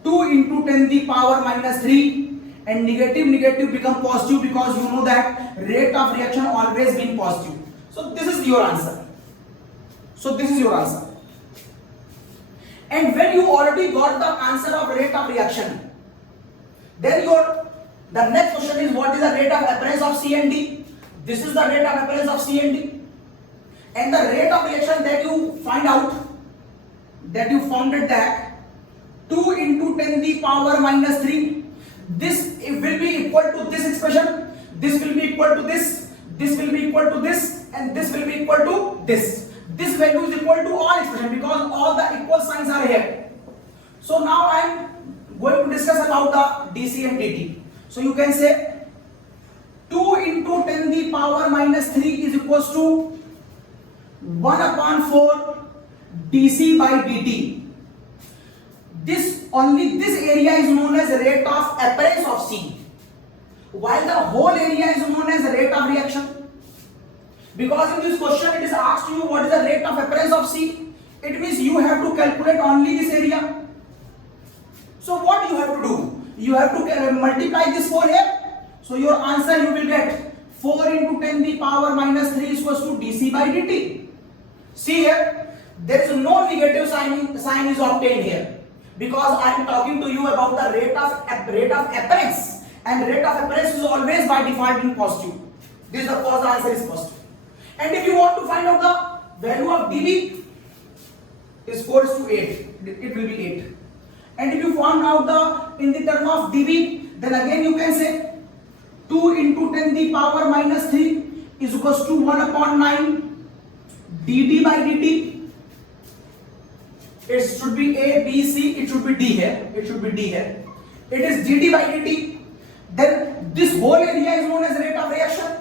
2 into 10 the power minus 3, and negative become positive, because you know that rate of reaction always been positive. So this is your answer. And when you already got the answer of rate of reaction, then the next question is, what is the rate of appearance of C and D? This is the rate of appearance of C and D, and the rate of reaction that you find out, that you found it that 2 into 10 the power minus 3, this will be equal to this expression, this will be equal to this will be equal to this, and this will be equal to this. This value is equal to all expression because all the equal signs are here. So now I am going to discuss about the dC and dt. So you can say 2 into 10 the power minus 3 is equals to 1 upon 4 dC by dt. This area is known as rate of appearance of C, while the whole area is known as rate of reaction. Because in this question it is asked you what is the rate of appearance of C. It means you have to calculate only this area. So what you have to do? You have to multiply this 4 here. So your answer you will get 4 into 10 the power minus 3 is equals to dC by dt. See here, there is no negative sign is obtained here, because I am talking to you about the rate of appearance, and rate of appearance is always by default in positive. This is the cause, the answer is positive. And if you want to find out the value of dB, is 4 to 8, it will be 8. And if you found out the in the term of dB, then again you can say 2 into 10 the power minus 3 is equals to 1 upon 9 dd by dt. It should be A, B, C, it should be D here. It should be D here. It is dt by dt. Then this whole area is known as rate of reaction,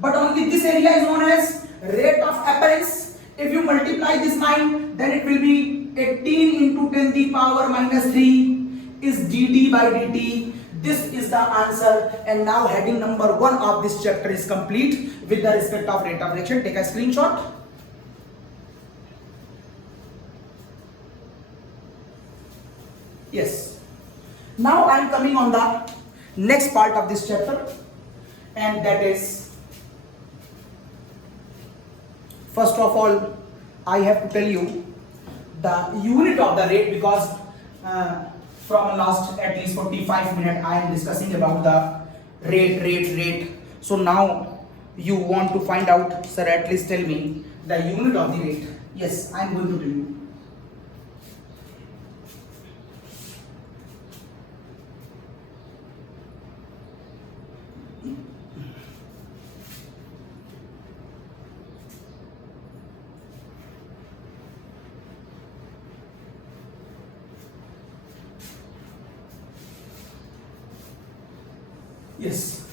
but only this area is known as rate of appearance. If you multiply this 9, then it will be 18 into 10 the power minus 3 is dt by dt. This is the answer. And now heading number 1 of this chapter is complete with the respect of rate of reaction. Take a screenshot. Yes. Now I am coming on the next part of this chapter, and that is, first of all, I have to tell you the unit of the rate, because from last at least 45 minutes I am discussing about the rate. So now you want to find out, sir, at least tell me the unit of the rate. Yes, I am going to tell you. Yes.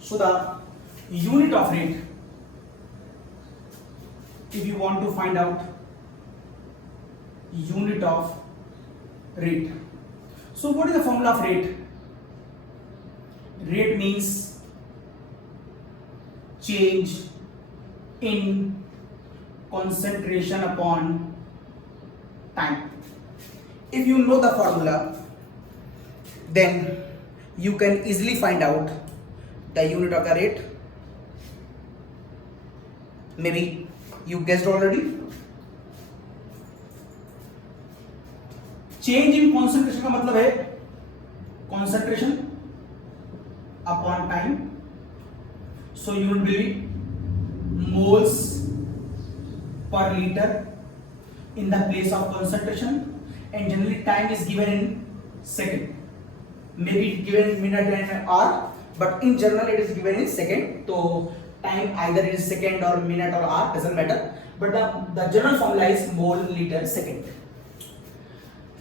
So the unit of rate, if you want to find out unit of rate, so what is the formula of rate? Rate means change in concentration upon time. If you know the formula, then you can easily find out the unit of the rate. Maybe you guessed already. Change in concentration का मतलब है concentration upon time. So unit will be moles per liter in the place of concentration, and generally time is given in second. Maybe given in minute and hour, but in general it is given in second. So time either is second or minute or hour, doesn't matter, but the general formula is mole liter second.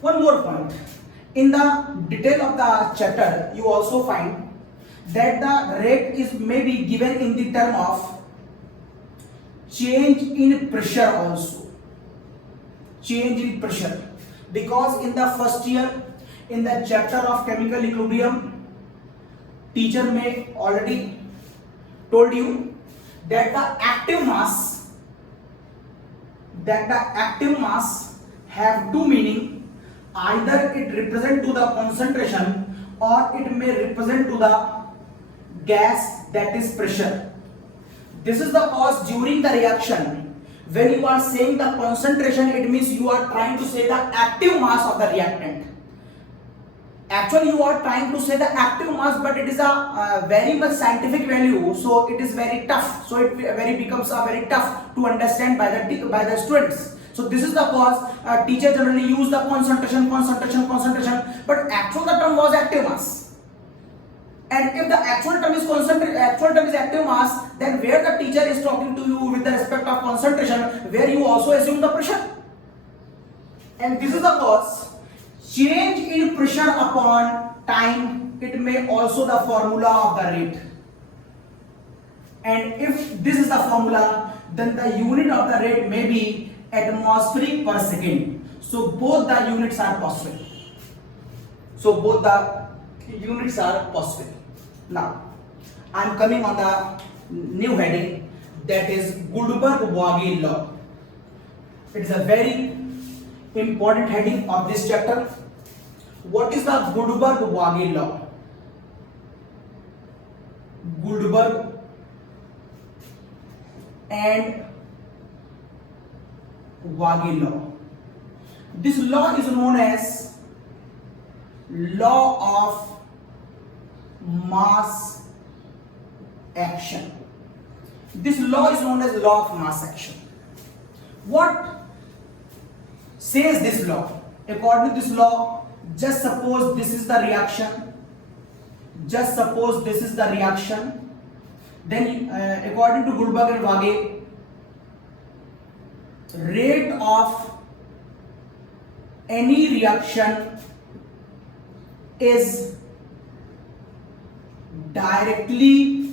One more point, in the detail of the chapter you also find that the rate is maybe given in the term of change in pressure also. Change in pressure, because in the first year in the chapter of chemical equilibrium, teacher may already told you that the active mass have two meaning. Either it represent to the concentration, or it may represent to the gas, that is pressure. This is the cause during the reaction, when you are saying the concentration, it means you are trying to say the active mass of the reactant. Actually you are trying to say the active mass, but it is a very much scientific value, so it is very tough. So it becomes very tough to understand by the students. So this is the cause teacher generally use the concentration, but actual the term was active mass. And if the actual term is active mass, then where the teacher is talking to you with the respect of concentration, where you also assume the pressure. And this is the cause. Change in pressure upon time, it may also the formula of the rate. And if this is the formula, then the unit of the rate may be atmospheric per second. So both the units are possible. Now I am coming on the new heading, that is Goldberg-Waage law. It is a very important heading of this chapter. What is the Goldberg-Waage law? Goldberg and Waage law. This law is known as law of mass action. This law is known as law of mass action. What says this law? According to this law, just suppose this is the reaction. Just suppose this is the reaction. Then, according to Goldberg and Waage, rate of any reaction is directly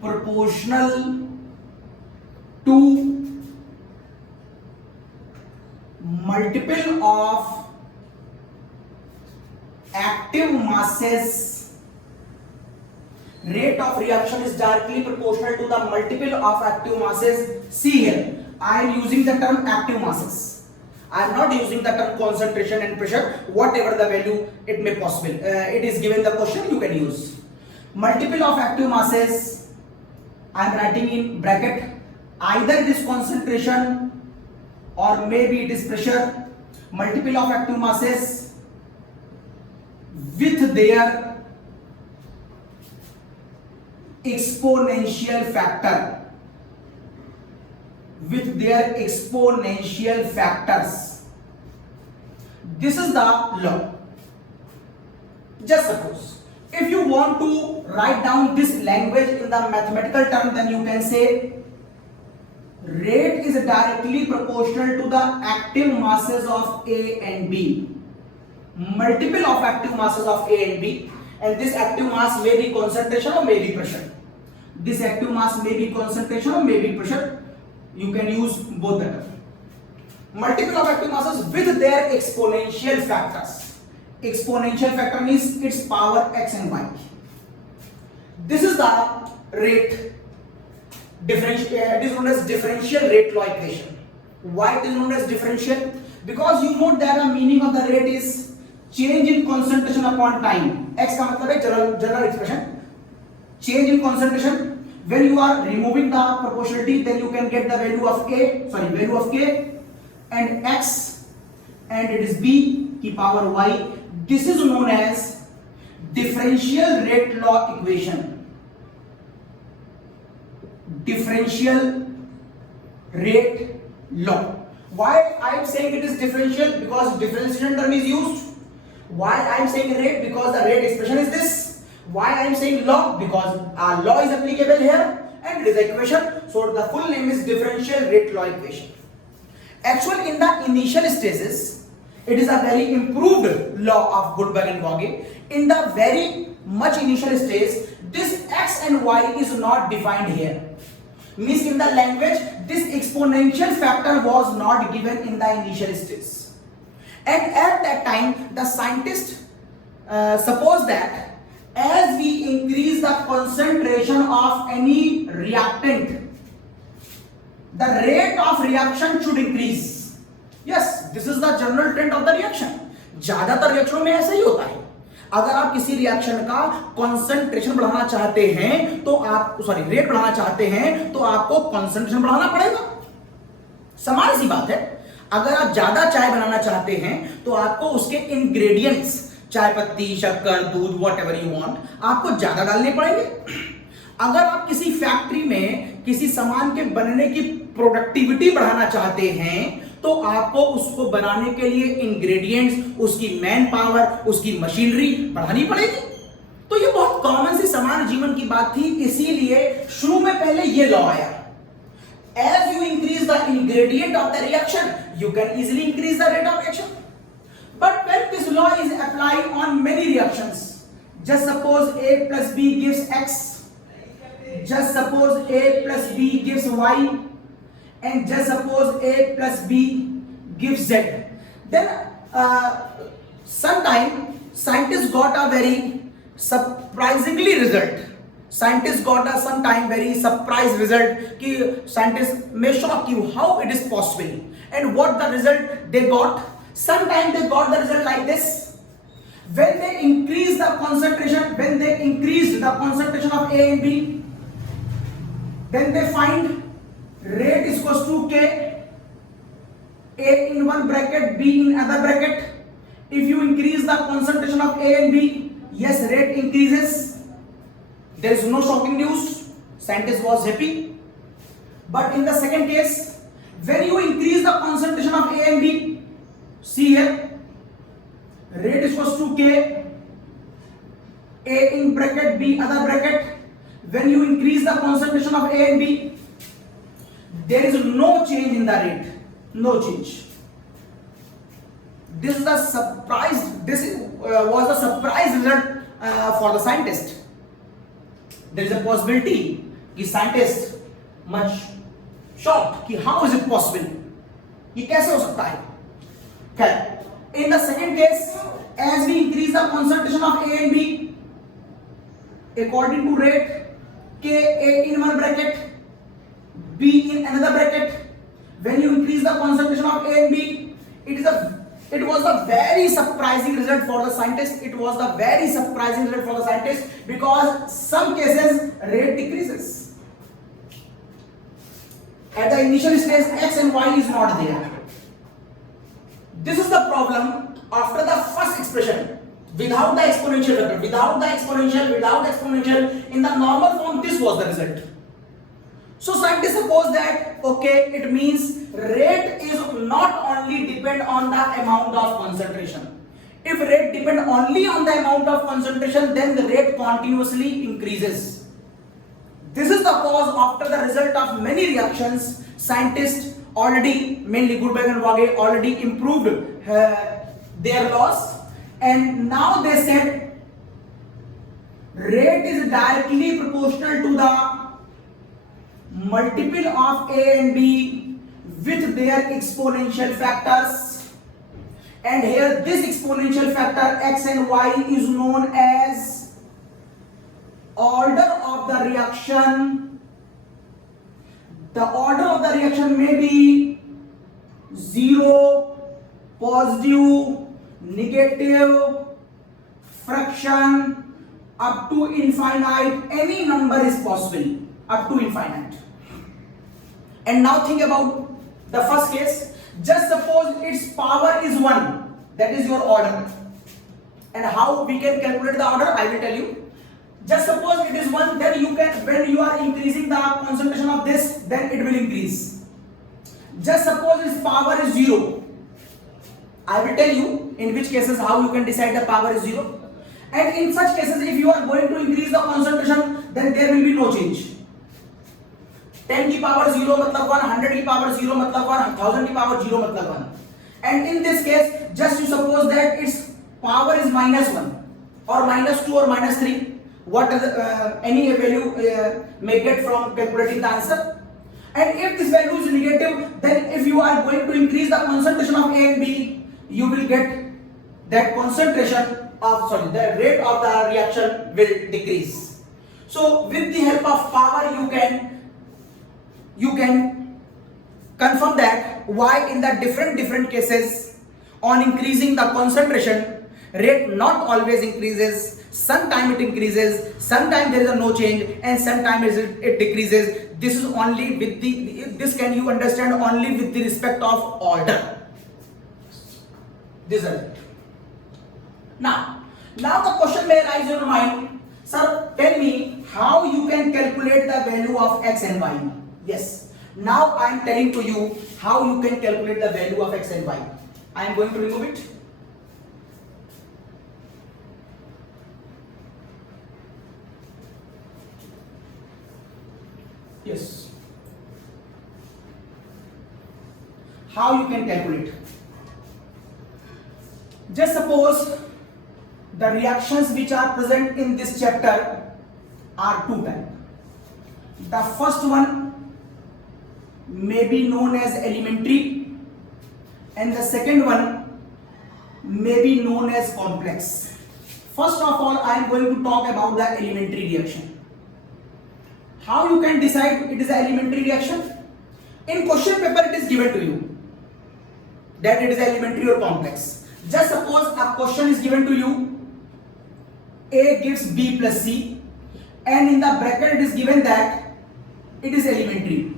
proportional to multiple of active masses. Rate of reaction is directly proportional to the multiple of active masses. See here, I am using the term active masses. I am not using the term concentration and pressure. Whatever the value it may possible, it is given the question, you can use. Multiple of active masses, I am writing in bracket, either it is concentration or maybe it is pressure. Multiple of active masses with their exponential factor, with their exponential factors. This is the law. Just suppose if you want to write down this language in the mathematical term, then you can say rate is directly proportional to the active masses of A and B. Multiple of active masses of A and B, and this active mass may be concentration or may be pressure. This active mass may be concentration or may be pressure. You can use both the terms. Multiple of active masses with their exponential factors. Exponential factor means its power x and y. This is the rate differential. It is known as differential rate law equation. Why it is known as differential? Because you know that the meaning of the rate is change in concentration upon time. X का मतलब है general expression. Change in concentration. When you are removing the proportionality, then you can get the value of value of K and X, and it is B की power Y. This is known as differential rate law equation. Differential rate law. Why I am saying it is differential? Because differentiation term is used. Why I am saying rate? Because the rate expression is this. Why I am saying law? Because our law is applicable here and it is equation. So the full name is differential rate law equation. Actually, in the initial stages, it is a very improved law of Goldberg and Waage. In the very much initial stage, this x and y is not defined here. Means in the language, this exponential factor was not given in the initial stage. And at that time, the scientists suppose that as we increase the concentration of any reactant, the rate of reaction should increase. Yes, this is the general trend of the reaction. ज्यादातर रिएक्शनों में ऐसा ही होता है. अगर आप किसी reaction का concentration बढ़ाना चाहते हैं तो आप रेट बढ़ाना चाहते हैं तो आपको कंसंट्रेशन बढ़ाना पड़ेगा. समान सी बात है. अगर आप ज्यादा चाय बनाना चाहते हैं तो आपको उसके इंग्रेडिएंट्स, चाय पत्ती, शक्कर, दूध, व्हाटएवर यू वांट, आपको ज्यादा डालने पड़ेंगे. अगर आप किसी फैक्ट्री में किसी सामान के बनने की प्रोडक्टिविटी बढ़ाना चाहते हैं तो आपको उसको बनाने के लिए इंग्रेडिएंट्स, उसकी मैन पावर, उसकी मशीनरी बढ़ानी पड़ेगी. तो ये बहुत कॉमन सी सामान्य जीवन की बात थी. इसीलिए शुरू में पहले ये लॉ आया. As you increase the ingredient of the reaction, you can easily increase the rate of reaction. But when this law is applied on many reactions, just suppose A plus B gives X, just suppose A plus B gives Y, and just suppose A plus B gives Z. Then sometime scientists got a very surprisingly result. scientists got a sometime very surprise result ki scientists may shock you how it is possible. And what the result they got? Sometime they got the result like this. When they increase the concentration, when they increase the concentration of A and B, then they find rate is equals to K, A in one bracket, B in other bracket. If you increase the concentration of A and B, yes, rate increases. There is no shocking news. Scientist was happy. But in the second case, when you increase the concentration of A and B, see here, rate is equals to K, A in bracket, B other bracket. When you increase the concentration of A and B, there is no change in the rate, no change. This is the surprise. Was the surprise result for the scientist. There is a possibility कि scientist much shocked कि how is it possible? ये कैसे हो सकता है? Okay. In the second case, as we increase the concentration of A and B, according to rate, K, A in one bracket, B in another bracket. When you increase the concentration of A and B, it was a very surprising result for the scientist. It was the very surprising result for the scientist because some cases rate decreases. At the initial stage, X and Y is not there. This is the problem after the first expression. Without the exponential factor, without the exponential, in the normal form, this was the result. So scientists suppose that, okay, it means rate is not only depend on the amount of concentration. If rate depend only on the amount of concentration, then the rate continuously increases. This is the cause after the result of many reactions, scientists already, mainly Goodberg and Wage, already improved their laws, and now they said rate is directly proportional to the multiple of A and B with their exponential factors, and here this exponential factor X and Y is known as order of the reaction. The order of the reaction may be 0, positive, negative, fraction, up to infinite. Any number is possible up to infinite. And now think about the first case. Just suppose its power is 1. That is your order. And how we can calculate the order, I will tell you. Just suppose it is 1, then you can, when you are increasing the concentration of this, then it will increase. Just suppose its power is 0. I will tell you in which cases how you can decide the power is 0. And in such cases, if you are going to increase the concentration, then there will be no change. 10 की power 0 मतलब 1, 100 की power 0 मतलब 1, 1000 की power 0 मतलब 1. And in this case, just you suppose that its power is -1 or -2 or -3. What any value may get from calculating the answer. And if this value is negative, then if you are going to increase the concentration of A and B, you will get that concentration of, the rate of the reaction will decrease. So with the help of power, you can confirm that why in the different cases on increasing the concentration, rate not always increases. Sometimes it increases, sometimes there is a no change, and sometimes it decreases. This is only with this can you understand only with the respect of order. This is it. Now the question may arise in your mind, sir, tell me how you can calculate the value of X and Y. Yes, now I am telling to you how you can calculate the value of X and Y. I am going to remove it. Yes. How you can calculate? Just suppose the reactions which are present in this chapter are two types. The first one may be known as elementary, and the second one may be known as complex. First of all, I am going to talk about the elementary reaction. How you can decide it is an elementary reaction? In question paper it is given to you that it is elementary or complex. Just suppose a question is given to you, A gives B plus C, and in the bracket it is given that it is elementary.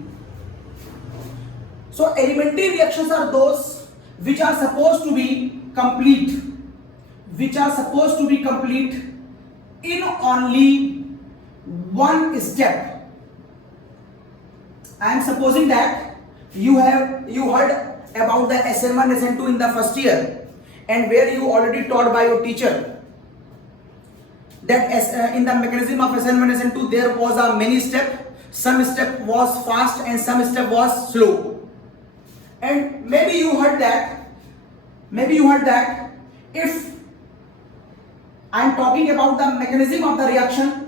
So elementary reactions are those which are supposed to be complete, in only one step. I am supposing that you heard about the SN1, SN2 in the first year, and where you already taught by your teacher that in the mechanism of SN1, SN2 there was a many step. Some step was fast and some step was slow. And maybe you heard that if I am talking about the mechanism of the reaction,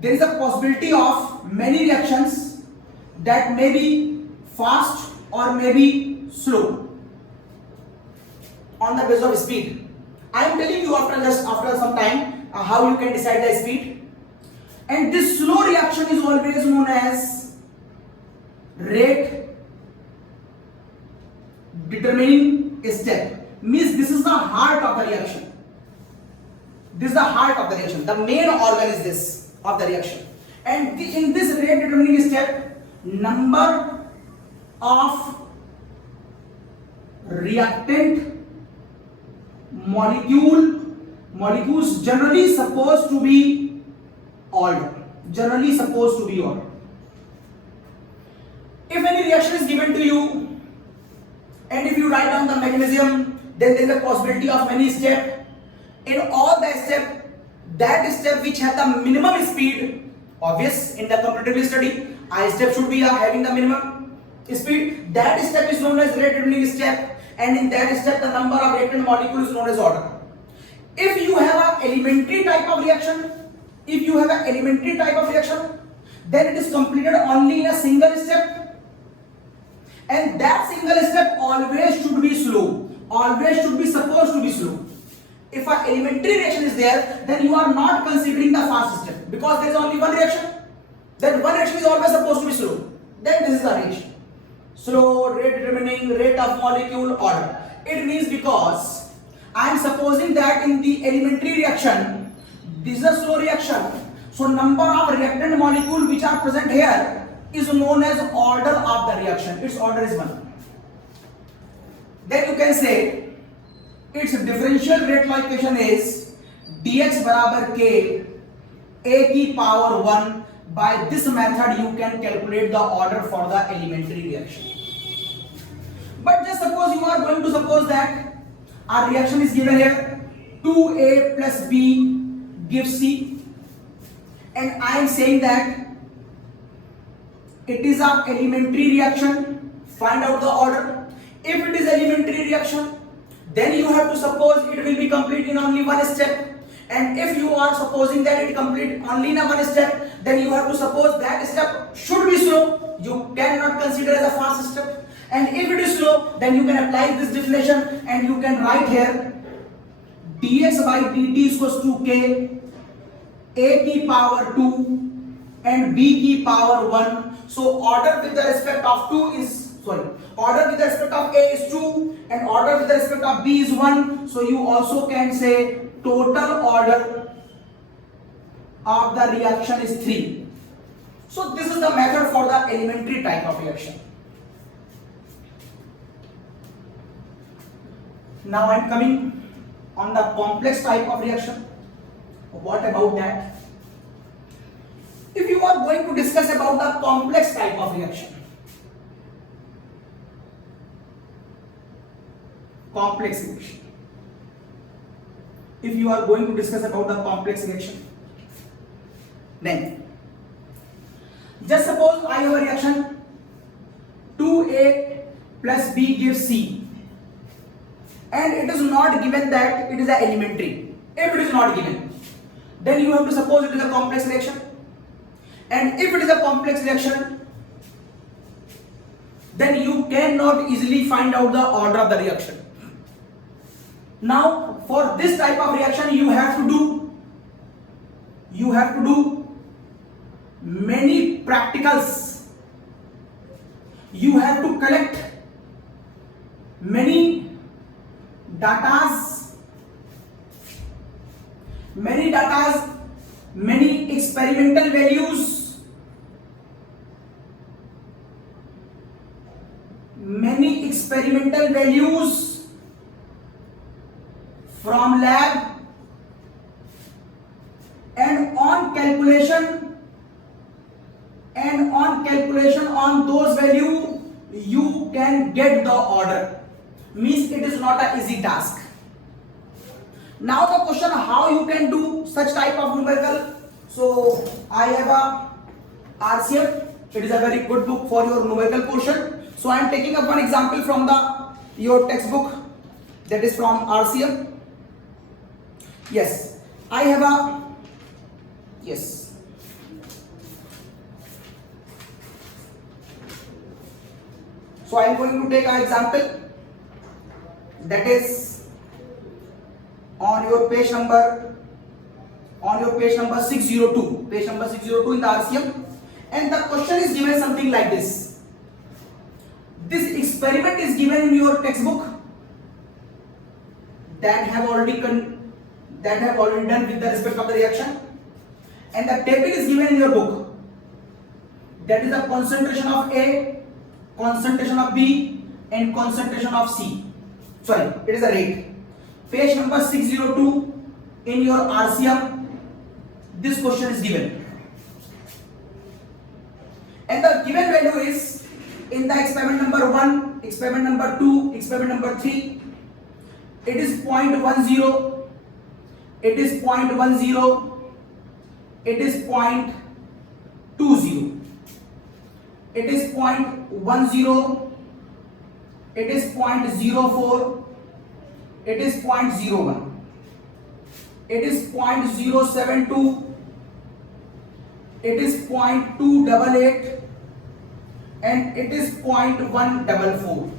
there is a possibility of many reactions that may be fast or may be slow on the basis of speed. I am telling you after some time how you can decide the speed. And this slow reaction is always known as rate determining step. Means this is the heart of the reaction. The main organ is this of the reaction. And in this rate determining step, number of reactant molecules generally supposed to be odd. If any reaction is given to you, and if you write down the mechanism, then there is a possibility of many steps. In all the steps, that step which has the minimum speed, obvious in the competitive study, I step should be having the minimum speed. That step is known as rate determining step, and in that step the number of reactant molecules is known as order. If you have an elementary type of reaction, then it is completed only in a single step, and that single step always should be slow, supposed to be slow. If an elementary reaction is there, then you are not considering the fast step, because there is only one reaction. That one reaction is always supposed to be slow. Then this is the reaction. Slow, rate determining, rate of molecule, order. It means because I am supposing that in the elementary reaction, this is a slow reaction. So number of reactant molecules which are present here is known as order of the reaction. Its order is 1. Then you can say its differential rate law equation is dx बराबर k a की power 1. By this method you can calculate the order for the elementary reaction. But just suppose you are going to suppose that our reaction is given here, 2a plus b gives c, and I am saying that it is an elementary reaction. Find out the order. If it is elementary reaction, then you have to suppose it will be complete in only one step. And if you are supposing that it complete only in a one step, then you have to suppose that step should be slow. You cannot consider as a fast step. And if it is slow, then you can apply this definition and you can write here dx by dt is equals to k a की power 2 and b की power 1. So order with the respect of order with respect of a is 2 and order with respect of b is 1. So you also can say total order of the reaction is 3. So this is the method for the elementary type of reaction. Now I am coming on the complex type of reaction. What about that? If you are going to discuss about the complex type of reaction, if you are going to discuss about the complex reaction, then just suppose I have a reaction 2a plus b gives c, and it is not given that it is an elementary. If it is not given, then you have to suppose it is a complex reaction. And if it is a complex reaction, then you cannot easily find out the order of the reaction. Now for this type of reaction you have to do you have to do many practicals, you have to collect many datas, many experimental values, from lab, and on calculation on those value you can get the order. Means it is not an easy task. Now the question, how you can do such type of numerical? So I have a RCM. It is a very good book for your numerical portion. So I am taking up one example from your textbook, that is from RCM. Yes, I have a yes. So I am going to take an example that is on your page number 602, page number 602 in the RCM, and the question is given something like this. This experiment is given in your textbook that have already done with the respect of the reaction, and the table is given in your book, that is the concentration of A, concentration of B, and concentration of C. Sorry, it is a rate. Page number 602 in your RCM, this question is given, and the given value is in the experiment number 1, experiment number 2, experiment number 3, it is 0.10, it is 0.10, it is 0.20, it is 0.10, it is 0.04, it is 0.01, it is 0.072, it is 0.288, and it is 0.144.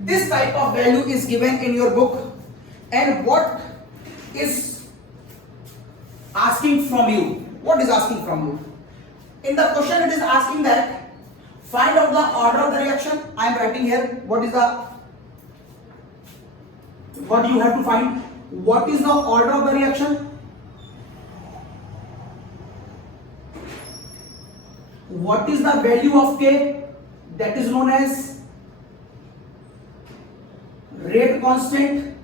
This type of value is given in your book, and what is asking from you? What is asking from you? In the question it is asking that find out the order of the reaction. I am writing here what you have to find. What is the order of the reaction? What is the value of K? That is known as rate constant.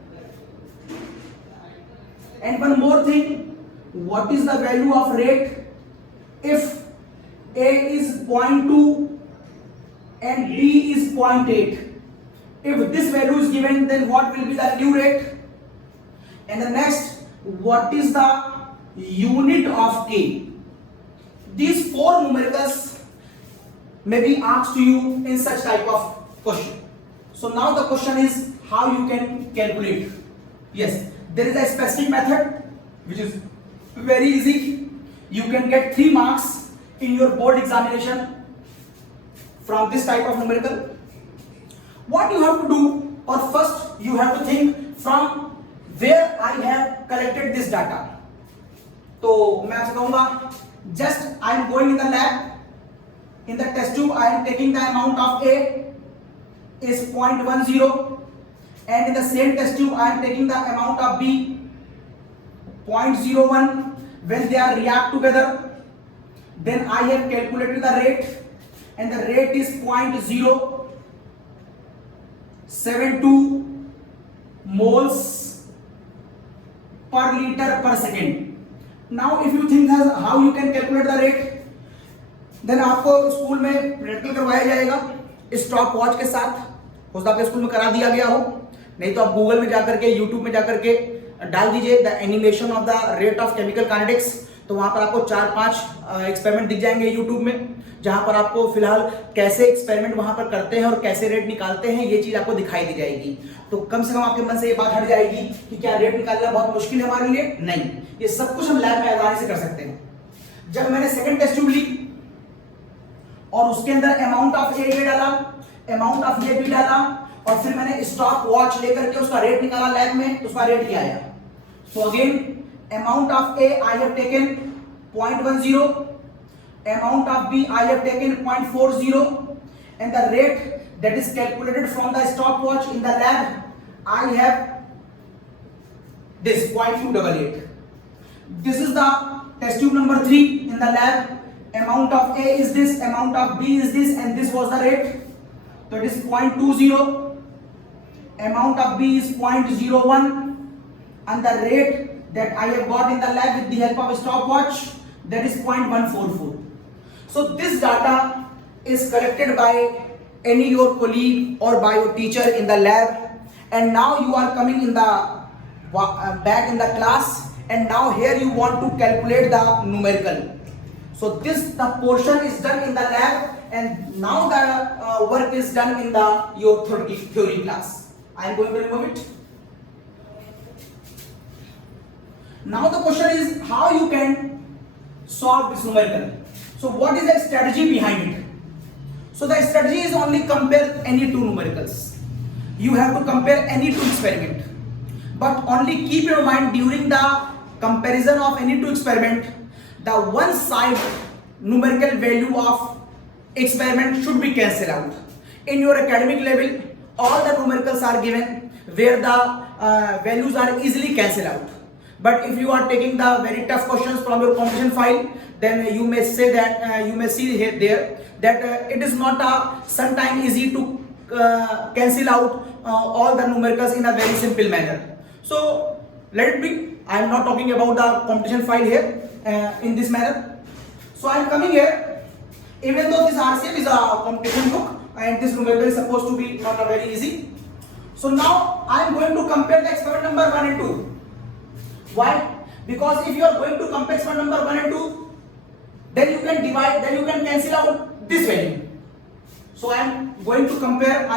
And one more thing, what is the value of rate if A is 0.2 and B is 0.8? If this value is given, then what will be the new rate? And the next, what is the unit of K? These four numericals may be asked to you in such type of question. So now the question is how you can calculate. Yes, there is a specific method which is very easy. You can get 3 marks in your board examination from this type of numerical. What you have to do, or first you have to think from where I have collected this data. तो मैं आपसे कहूँगा, just I am going in the lab. In the test tube, I am taking the amount of A is 0.10, and in the same test tube, I am taking the amount of B 0.01. When they are react together, then I have calculated the rate, and the rate is 0.072 moles per liter per second. Now if you think how you can calculate the rate, then आपको school में practical करवाया जाएगा stop watch के साथ. हो सकता है आपके स्कूल में करा दिया गया हो, नहीं तो आप गूगल में जाकर के, यूट्यूब में जाकर के डाल दीजिए the animation of the rate of chemical kinetics. तो वहां पर आपको 4-5 एक्सपेरिमेंट दिख जाएंगे यूट्यूब में, जहां पर आपको फिलहाल कैसे एक्सपेरिमेंट वहां पर करते हैं और कैसे रेट निकालते हैं ये चीज आपको दिखाई दी जाएगी. तो कम से कम आपके मन से ये बात हट जाएगी कि क्या रेट निकालना बहुत मुश्किल है हमारे लिए. नहीं, ये सब कुछ हम लैब में आसानी से कर सकते हैं. जब मैंने सेकंड टेस्ट ट्यूब ली और उसके अंदर अमाउंट ऑफ ए डाला, अमाउंट ऑफ ए बी डाला, और फिर मैंने स्टॉप वॉच लेकर के उसका रेट निकाला लैब में, तो उसका रेट क्या आया. So again amount of A I have taken 0.10. Amount of B I have taken 0.40, and the rate that is calculated from the stopwatch in the lab I have this 0.288. This is the test tube number 3 in the lab. Amount of A is this, amount of B is this, and this was the rate. So it is 0.20. Amount of B is 0.01, and the rate that I have got in the lab with the help of a stopwatch, that is 0.144. So this data is collected by any your colleague or by your teacher in the lab, and now you are coming in the back in the class, and now here you want to calculate the numerical. So this the portion is done in the lab, and now the work is done in the your theory class. I am going to remove it. Now the question is how you can solve this numerical. So what is the strategy behind it? So the strategy is only compare any two numericals. You have to compare any two experiment, but only keep in mind during the comparison of any two experiment, the one side numerical value of experiment should be cancelled out. In your academic level, all the numericals are given where the values are easily cancelled out. But if you are taking the very tough questions from your competition file, then you may say that you may see here there that it is not sometimes easy to cancel out all the numericals in a very simple manner. So let it be. I am not talking about the competition file here in this manner. So I am coming here. Even though this RCM is a competition book and this numerical is supposed to be not very easy. So now I am going to compare the experiment number 1 and 2. Why? Because if you are going to compare experiment number 1 and 2, then you can divide, then you can cancel out this value. So I am going to compare.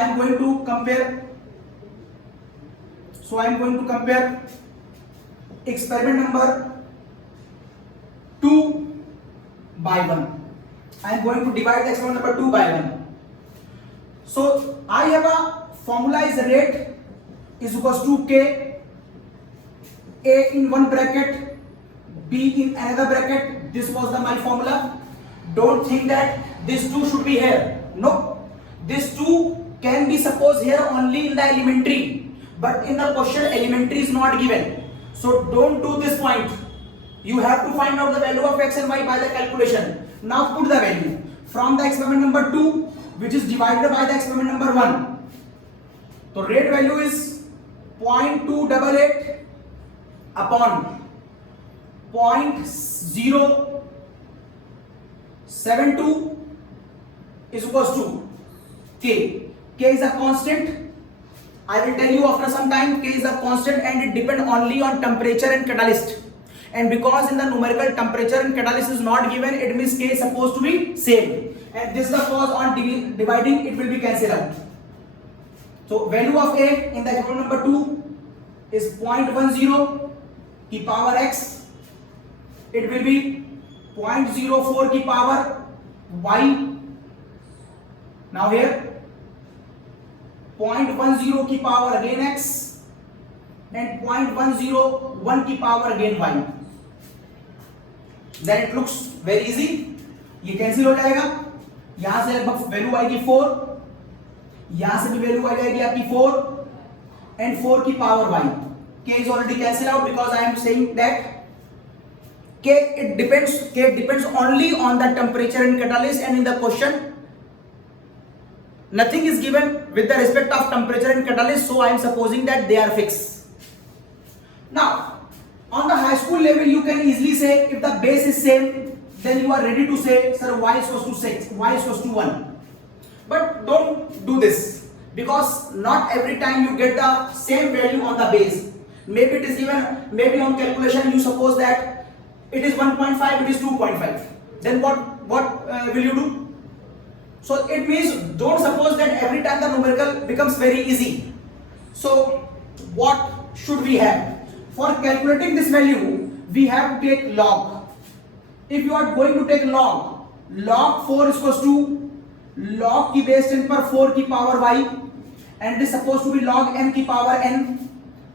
So I am going to compare experiment number 2 by 1. I am going to divide the experiment number 2 by 1. So I have a formula is rate is equals to K, A in one bracket, B in another bracket. This was my formula. Don't think that this 2 should be here. No, this 2 can be supposed here only in the elementary, but in the question elementary is not given. So don't do this point. You have to find out the value of x and y by the calculation. Now put the value from the experiment number 2, which is divided by the experiment number 1. So rate value is 0.288 upon 0.072 is equals to K. K is a constant. I will tell you after some time. K is a constant and it depends only on temperature and catalyst. And because in the numerical temperature and catalyst is not given, it means K is supposed to be same. And this is the cause on dividing, it will be cancelled out. So value of A in the experiment number 2 is 0.10 की power x. It will be 0.04 की power y. Now here 0.10 की power again x and 0.101 की power again y. Then it looks very easy. ये cancel हो जाएगा. यहां से लगभग वैल्यू आएगी 4, यहां से भी वैल्यू आ जाएगी आपकी 4 and 4 की power y. K is already cancelled out because I am saying that K depends only on the temperature and catalyst, and in the question nothing is given with the respect of temperature and catalyst, so I am supposing that they are fixed. Now on the high school level you can easily say if the base is same, then you are ready to say sir y is equals to 6, y is equals to 1. But don't do this because not every time you get the same value on the base. Maybe it is given, maybe on calculation you suppose that it is 1.5, it is 2.5. Then what will you do? So it means don't suppose that every time the numerical becomes very easy. So what should we have? For calculating this value, we have to take log. If you are going to take log 4 is equals to log की base 10 पर 4 की power y, and it is supposed to be log n की power n.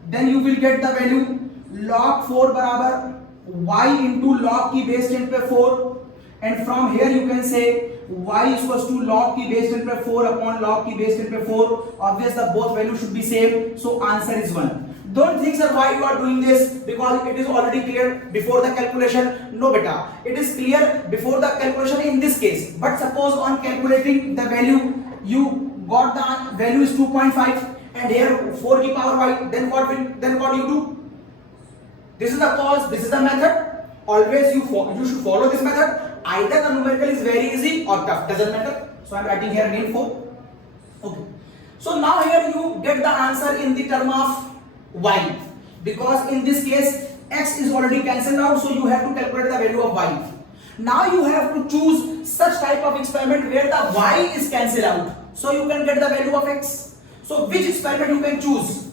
Then you will get the value log 4 बराबर y into log की base 10 पे 4, and from here you can say y is equals to log की base 10 पे 4 upon log की base 10 पे 4. Obviously both values should be same, so answer is 1. Don't think sir why you are doing this, because it is already clear before the calculation. No beta, it is clear before the calculation in this case, but suppose on calculating the value you got the value is 2.5 and here 4 की power y, then what you do? This is the cause, this is the method. Always you should follow this method. Either the numerical is very easy or tough, doesn't matter. So I am writing here again 4. Okay. So now here you get the answer in the term of y, because in this case x is already cancelled out, so you have to calculate the value of y. Now you have to choose such type of experiment where the y is cancelled out, so you can get the value of x. So which experiment you can choose?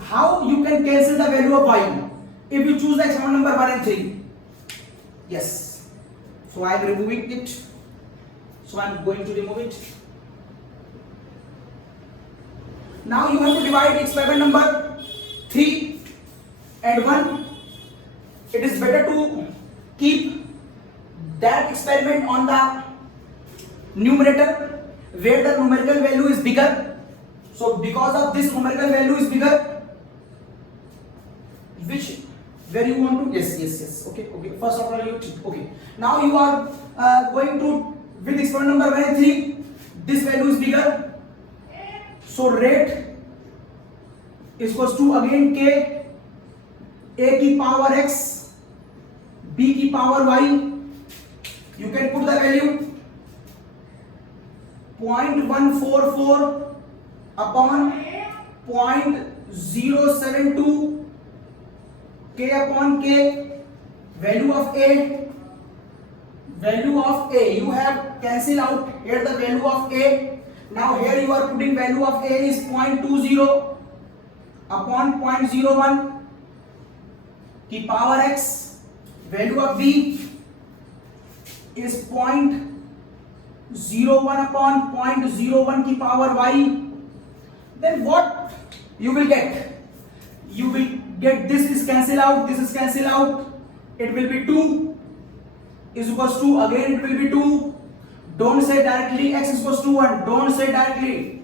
How you can cancel the value of y? If you choose the experiment number 1 and 3, yes. So I am removing it. So I am going to remove it. Now you have to divide experiment number 3 and 1. It is better to keep that experiment on the numerator where the numerical value is bigger. So because of this numerical value is bigger, which where you want to, yes, okay, first of all you, okay, now you are going to with experiment number 1 and 3, this value is bigger, so rate is equals to again k, a की power x, b की power y. You can put the value 0.144 upon 0.072 k upon k. Value of a, you have cancel out here the value of a. Now here you are putting value of a is 0.20 upon 0.01 की power x. Value of b is 0.01 upon 0.01 की power y. Then what you will get? You will get this is cancel out, this is cancel out. It will be 2 is equals to, again it will be 2. Don't say directly x is equals to 1. Don't say directly.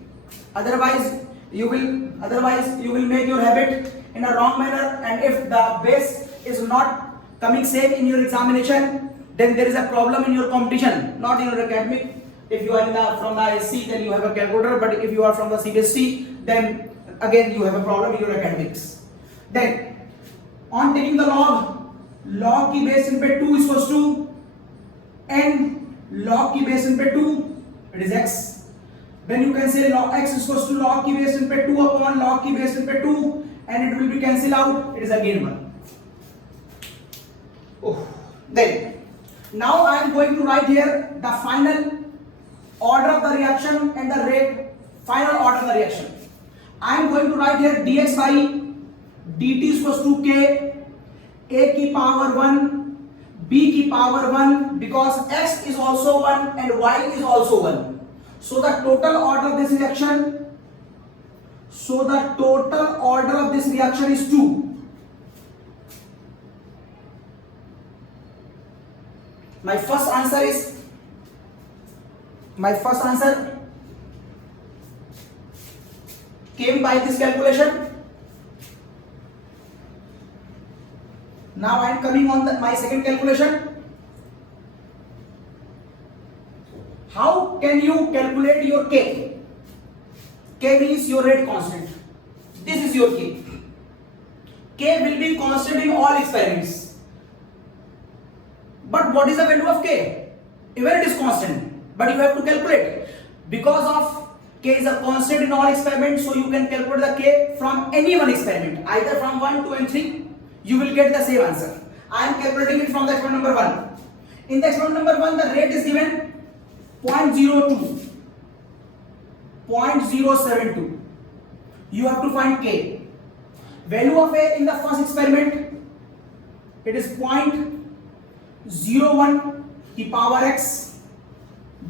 Otherwise you will make your habit in a wrong manner, and if the base is not coming same in your examination, then there is a problem in your competition, not in your academic. If you are from the ISC, then you have a calculator, but if you are from the CBSE, then again you have a problem in your academics. Then on taking the log की base 10 पे 2 is equals to n log की base 10 पे 2, it is x. Then you can say log x is equals to log की base 10 पे 2 upon log की base 10 पे 2, and it will be cancel out, it is again 1. Then now I am going to write here the final order of the reaction and the rate. Final order of the reaction, I am going to write here dx by dt is equals to k, a की power 1, b की power 1, because x is also 1 and y is also 1. So the total order of this reaction, is 2. My first answer came by this calculation. Now I am coming on my second calculation. How can you calculate your k? K means your rate constant. This is your k. K will be constant in all experiments. But what is the value of k? Even it is constant, but you have to calculate. Because of k is a constant in all experiments, so you can calculate the k from any one experiment, either from 1, 2 and 3. You will get the same answer. I am calculating it from the experiment number 1. In the experiment number 1, the rate is given 0.02, 0.072. You have to find k. Value of a in the first experiment, it is 0.01 की power x.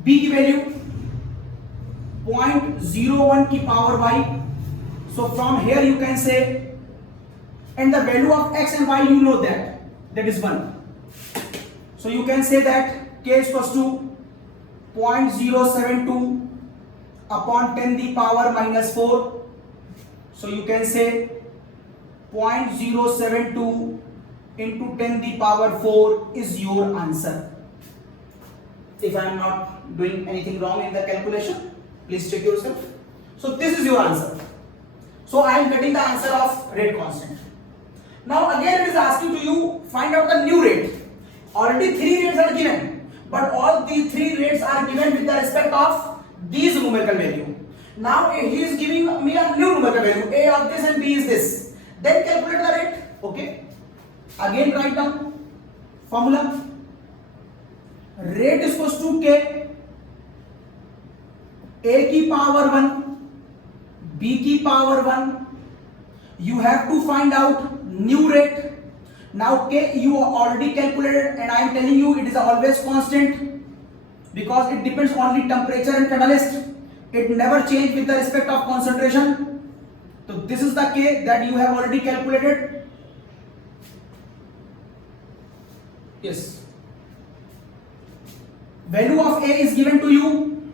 b की value 0.01 की power y. So from here you can say, and the value of x and y, you know that that is 1. So you can say that K is equals to 0.072 upon 10 the power minus 4. So you can say 0.072 into 10 the power 4 is your answer. If I am not doing anything wrong in the calculation, please check yourself. So this is your answer. So I am getting the answer of rate constant. Now again it is asking to you find out the new rate. Already 3 rates are given, but all these 3 rates are given with the respect of these numerical value. Now he is giving me a new numerical value, A of this and B is this. Then calculate the rate. Okay. Again write down formula. Rate is equals to K, A की power 1, B की power 1. You have to find out new rate. Now K you already calculated and I am telling you it is always constant because it depends only temperature and catalyst. It never change with the respect of concentration. So this is the K that you have already calculated. Yes. Value of A is given to you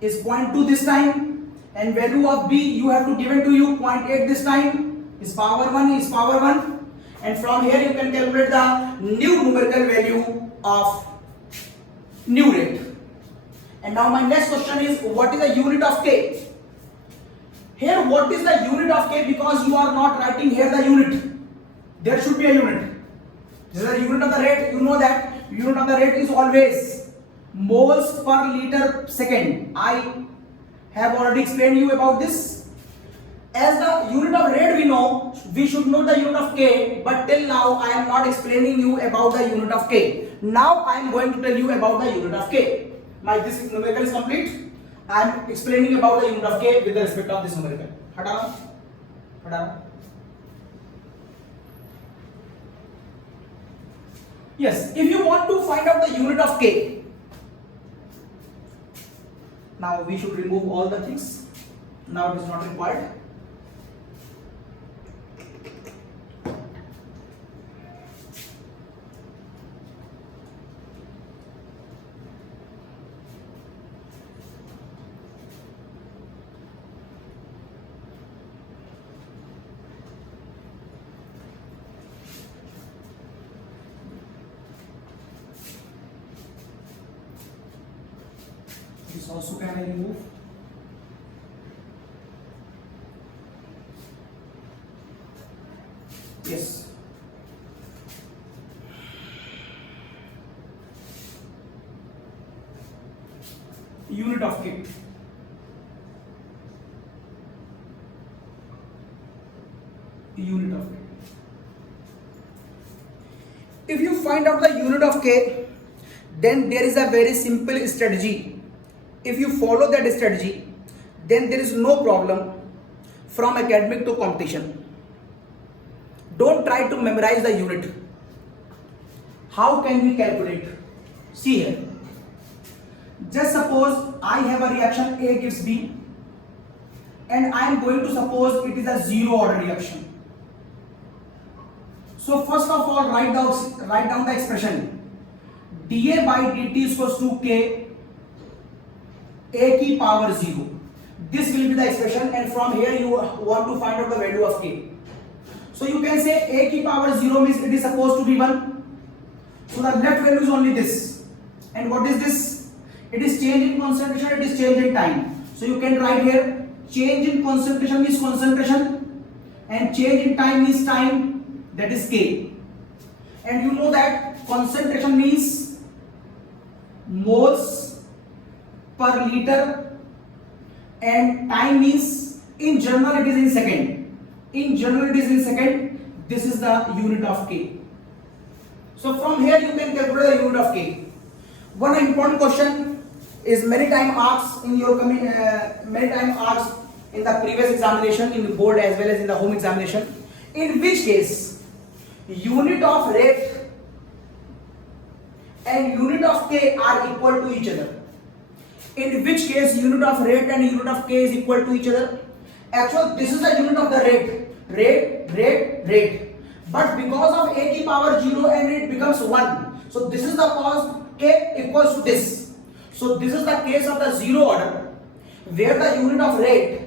is 0.2 this time and value of B you have to given to you 0.8 this time is power 1 is power 1 and from here you can calculate the new numerical value of new rate. And now my next question is what is the unit of K? Here what is the unit of K because you are not writing here the unit. There should be a unit. This is the unit of the rate. You know that unit of the rate is always moles per liter second. I have already explained you about this. As the unit of rate we know, we should know the unit of K, but till now I am not explaining you about the unit of K. Now I am going to tell you about the unit of K. My this numerical is complete. I am explaining about the unit of K with the respect of this numerical. Hata. Yes, if you want to find out the unit of K, now we should remove all the things. Now it is not required. This also can I remove? Yes. Unit of K. Unit of K. If you find out the unit of K, then there is a very simple strategy. If you follow that strategy, then there is no problem from academic to competition. Don't try to memorize the unit. How can we calculate? See here. Just suppose I have a reaction A gives B and I am going to suppose it is a zero order reaction. So first of all write down the expression dA by dt is equals to K A की power 0. This will be the expression and from here you want to find out the value of K. So you can say A की power 0 means it is supposed to be 1. So the left value is only this. And what is this? It is change in concentration, it is change in time. So you can write here change in concentration means concentration and change in time means time, that is K. And you know that concentration means moles per liter and time means in general it is in second. In general it is in second. This is the unit of K. So from here you can calculate the unit of K. One important question is many times asked in your asked in the previous examination in the board as well as in the home examination. In which case unit of rate and unit of K are equal to each other. In which case unit of rate and unit of K is equal to each other. Actually this is the unit of the rate. but because of a की power 0 and it becomes 1, so this is the cause k equals to this. So this is the case of the zero order where the unit of rate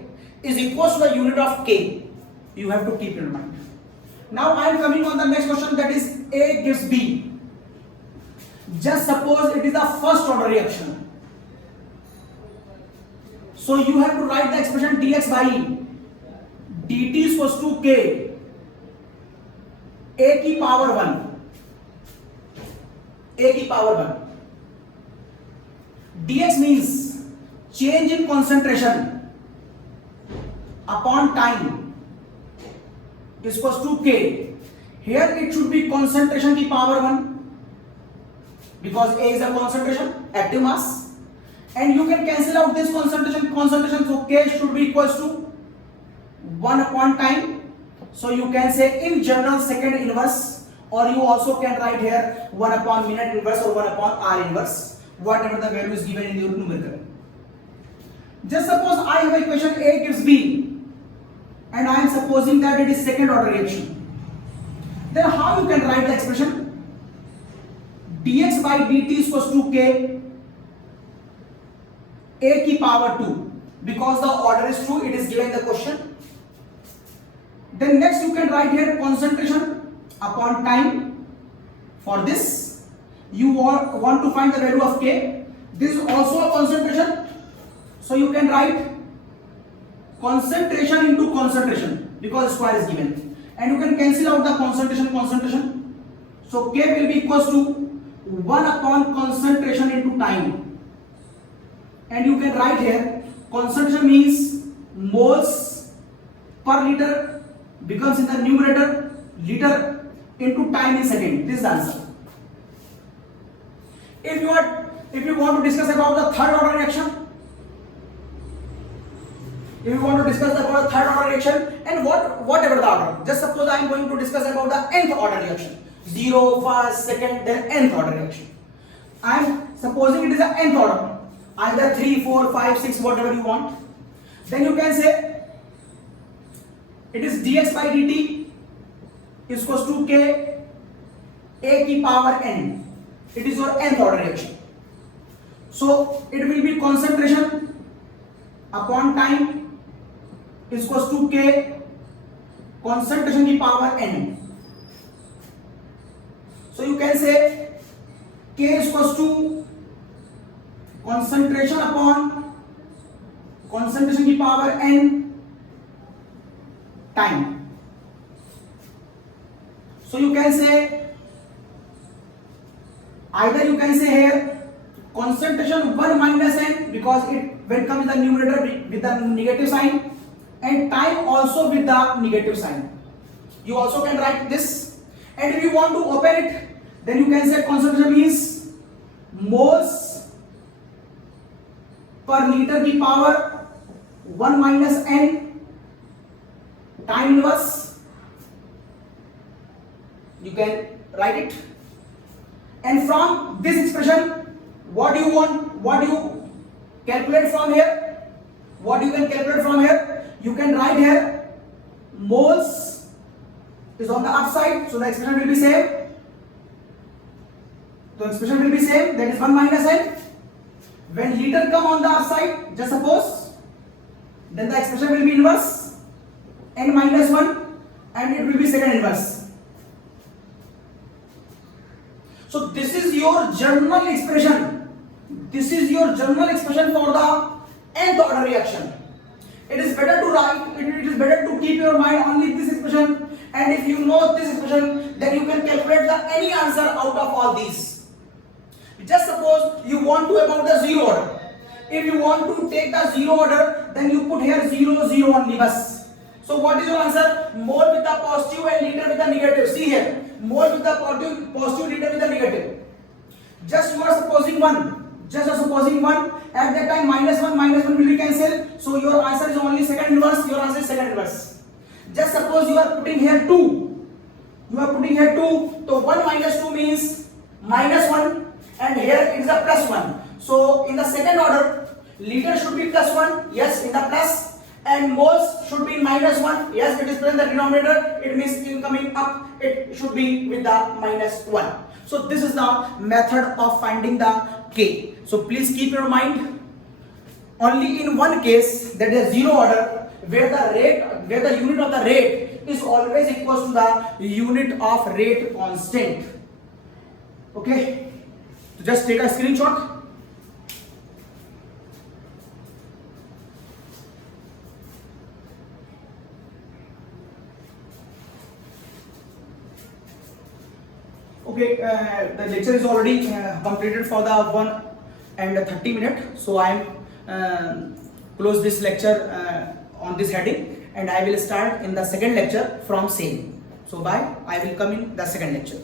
is equals to the unit of k. You have to keep in mind. Now I am coming on the next question, that is a gives b. Just suppose it is the first order reaction. So you have to write the expression dx by dt is equals to k a की power 1, a की power 1. dx means change in concentration upon time is equals to k. Here it should be concentration की power 1 because a is a concentration, active mass, and you can cancel out this concentration, so k should be equals to 1 upon time. So you can say in general second inverse, or you also can write here 1 upon minute inverse or 1 upon hour inverse, whatever the value is given in your numerator. Just suppose I have equation a gives b and I am supposing that it is second order reaction. Then how you can write the expression dx by dt is equals to k a की power 2, because the order is true, it is given in the question. Then next you can write here concentration upon time. For this you want to find the value of k. This is also a concentration, so you can write concentration into concentration because square is given, and you can cancel out the concentration. So k will be equals to 1 upon concentration into time, and you can write here concentration means moles per liter becomes in the numerator liter into time in second. This is the answer. If you want to discuss about the third order reaction, and whatever the order, just suppose I am going to discuss about the nth order reaction, 0, first, second, then nth order reaction. I am supposing it is a nth order, either 3, 4, 5, 6, whatever you want. Then you can say it is dx by dt is equals to k a की power n. It is your nth order reaction. So it will be concentration upon time is equals to k concentration की power n. So you can say k is equals to concentration upon concentration की power n time. So you can say either you can say here concentration 1 minus n because it when comes the numerator with the negative sign, and time also with the negative sign. You also can write this, and if you want to open it, then you can say concentration is moles per liter की power 1 minus n time inverse. You can write it, and from this expression what do you want, what do you calculate from here, you can write here moles is on the upside, so the expression will be same. That is 1 minus n. When liter come on the upside, just suppose, then the expression will be inverse n minus 1, and it will be second inverse. So this is your general expression. For the nth order reaction. It is better to write, it is better to keep your mind only this expression, and if you know this expression, then you can calculate the any answer out of all these. Just suppose you want to about the zero order. If you want to take the zero order, then you put here 0, 0 only bus. So what is your answer? Mole with the positive and liter with the negative. See here, mole with the positive, liter with the negative. Just you are supposing 1. At that time minus 1 will be cancelled. So your answer is only second inverse. Just suppose you are putting here 2. So 1 minus 2 means minus 1, and here it is a plus 1. So in the second order, liter should be plus 1. Yes, in the plus. and moles should be in -1. Yes, it is present in the denominator. It means in coming up, it should be with the -1. So this is the method of finding the K. So please keep your mind. Only in one case, that is zero order, where the unit of the rate is always equal to the unit of rate constant. Okay, so just take a screenshot. Okay, the lecture is already completed for the 1 and 30 minutes. So I am close this lecture on this heading, and I will start in the second lecture from same. So bye. I will come in the second lecture.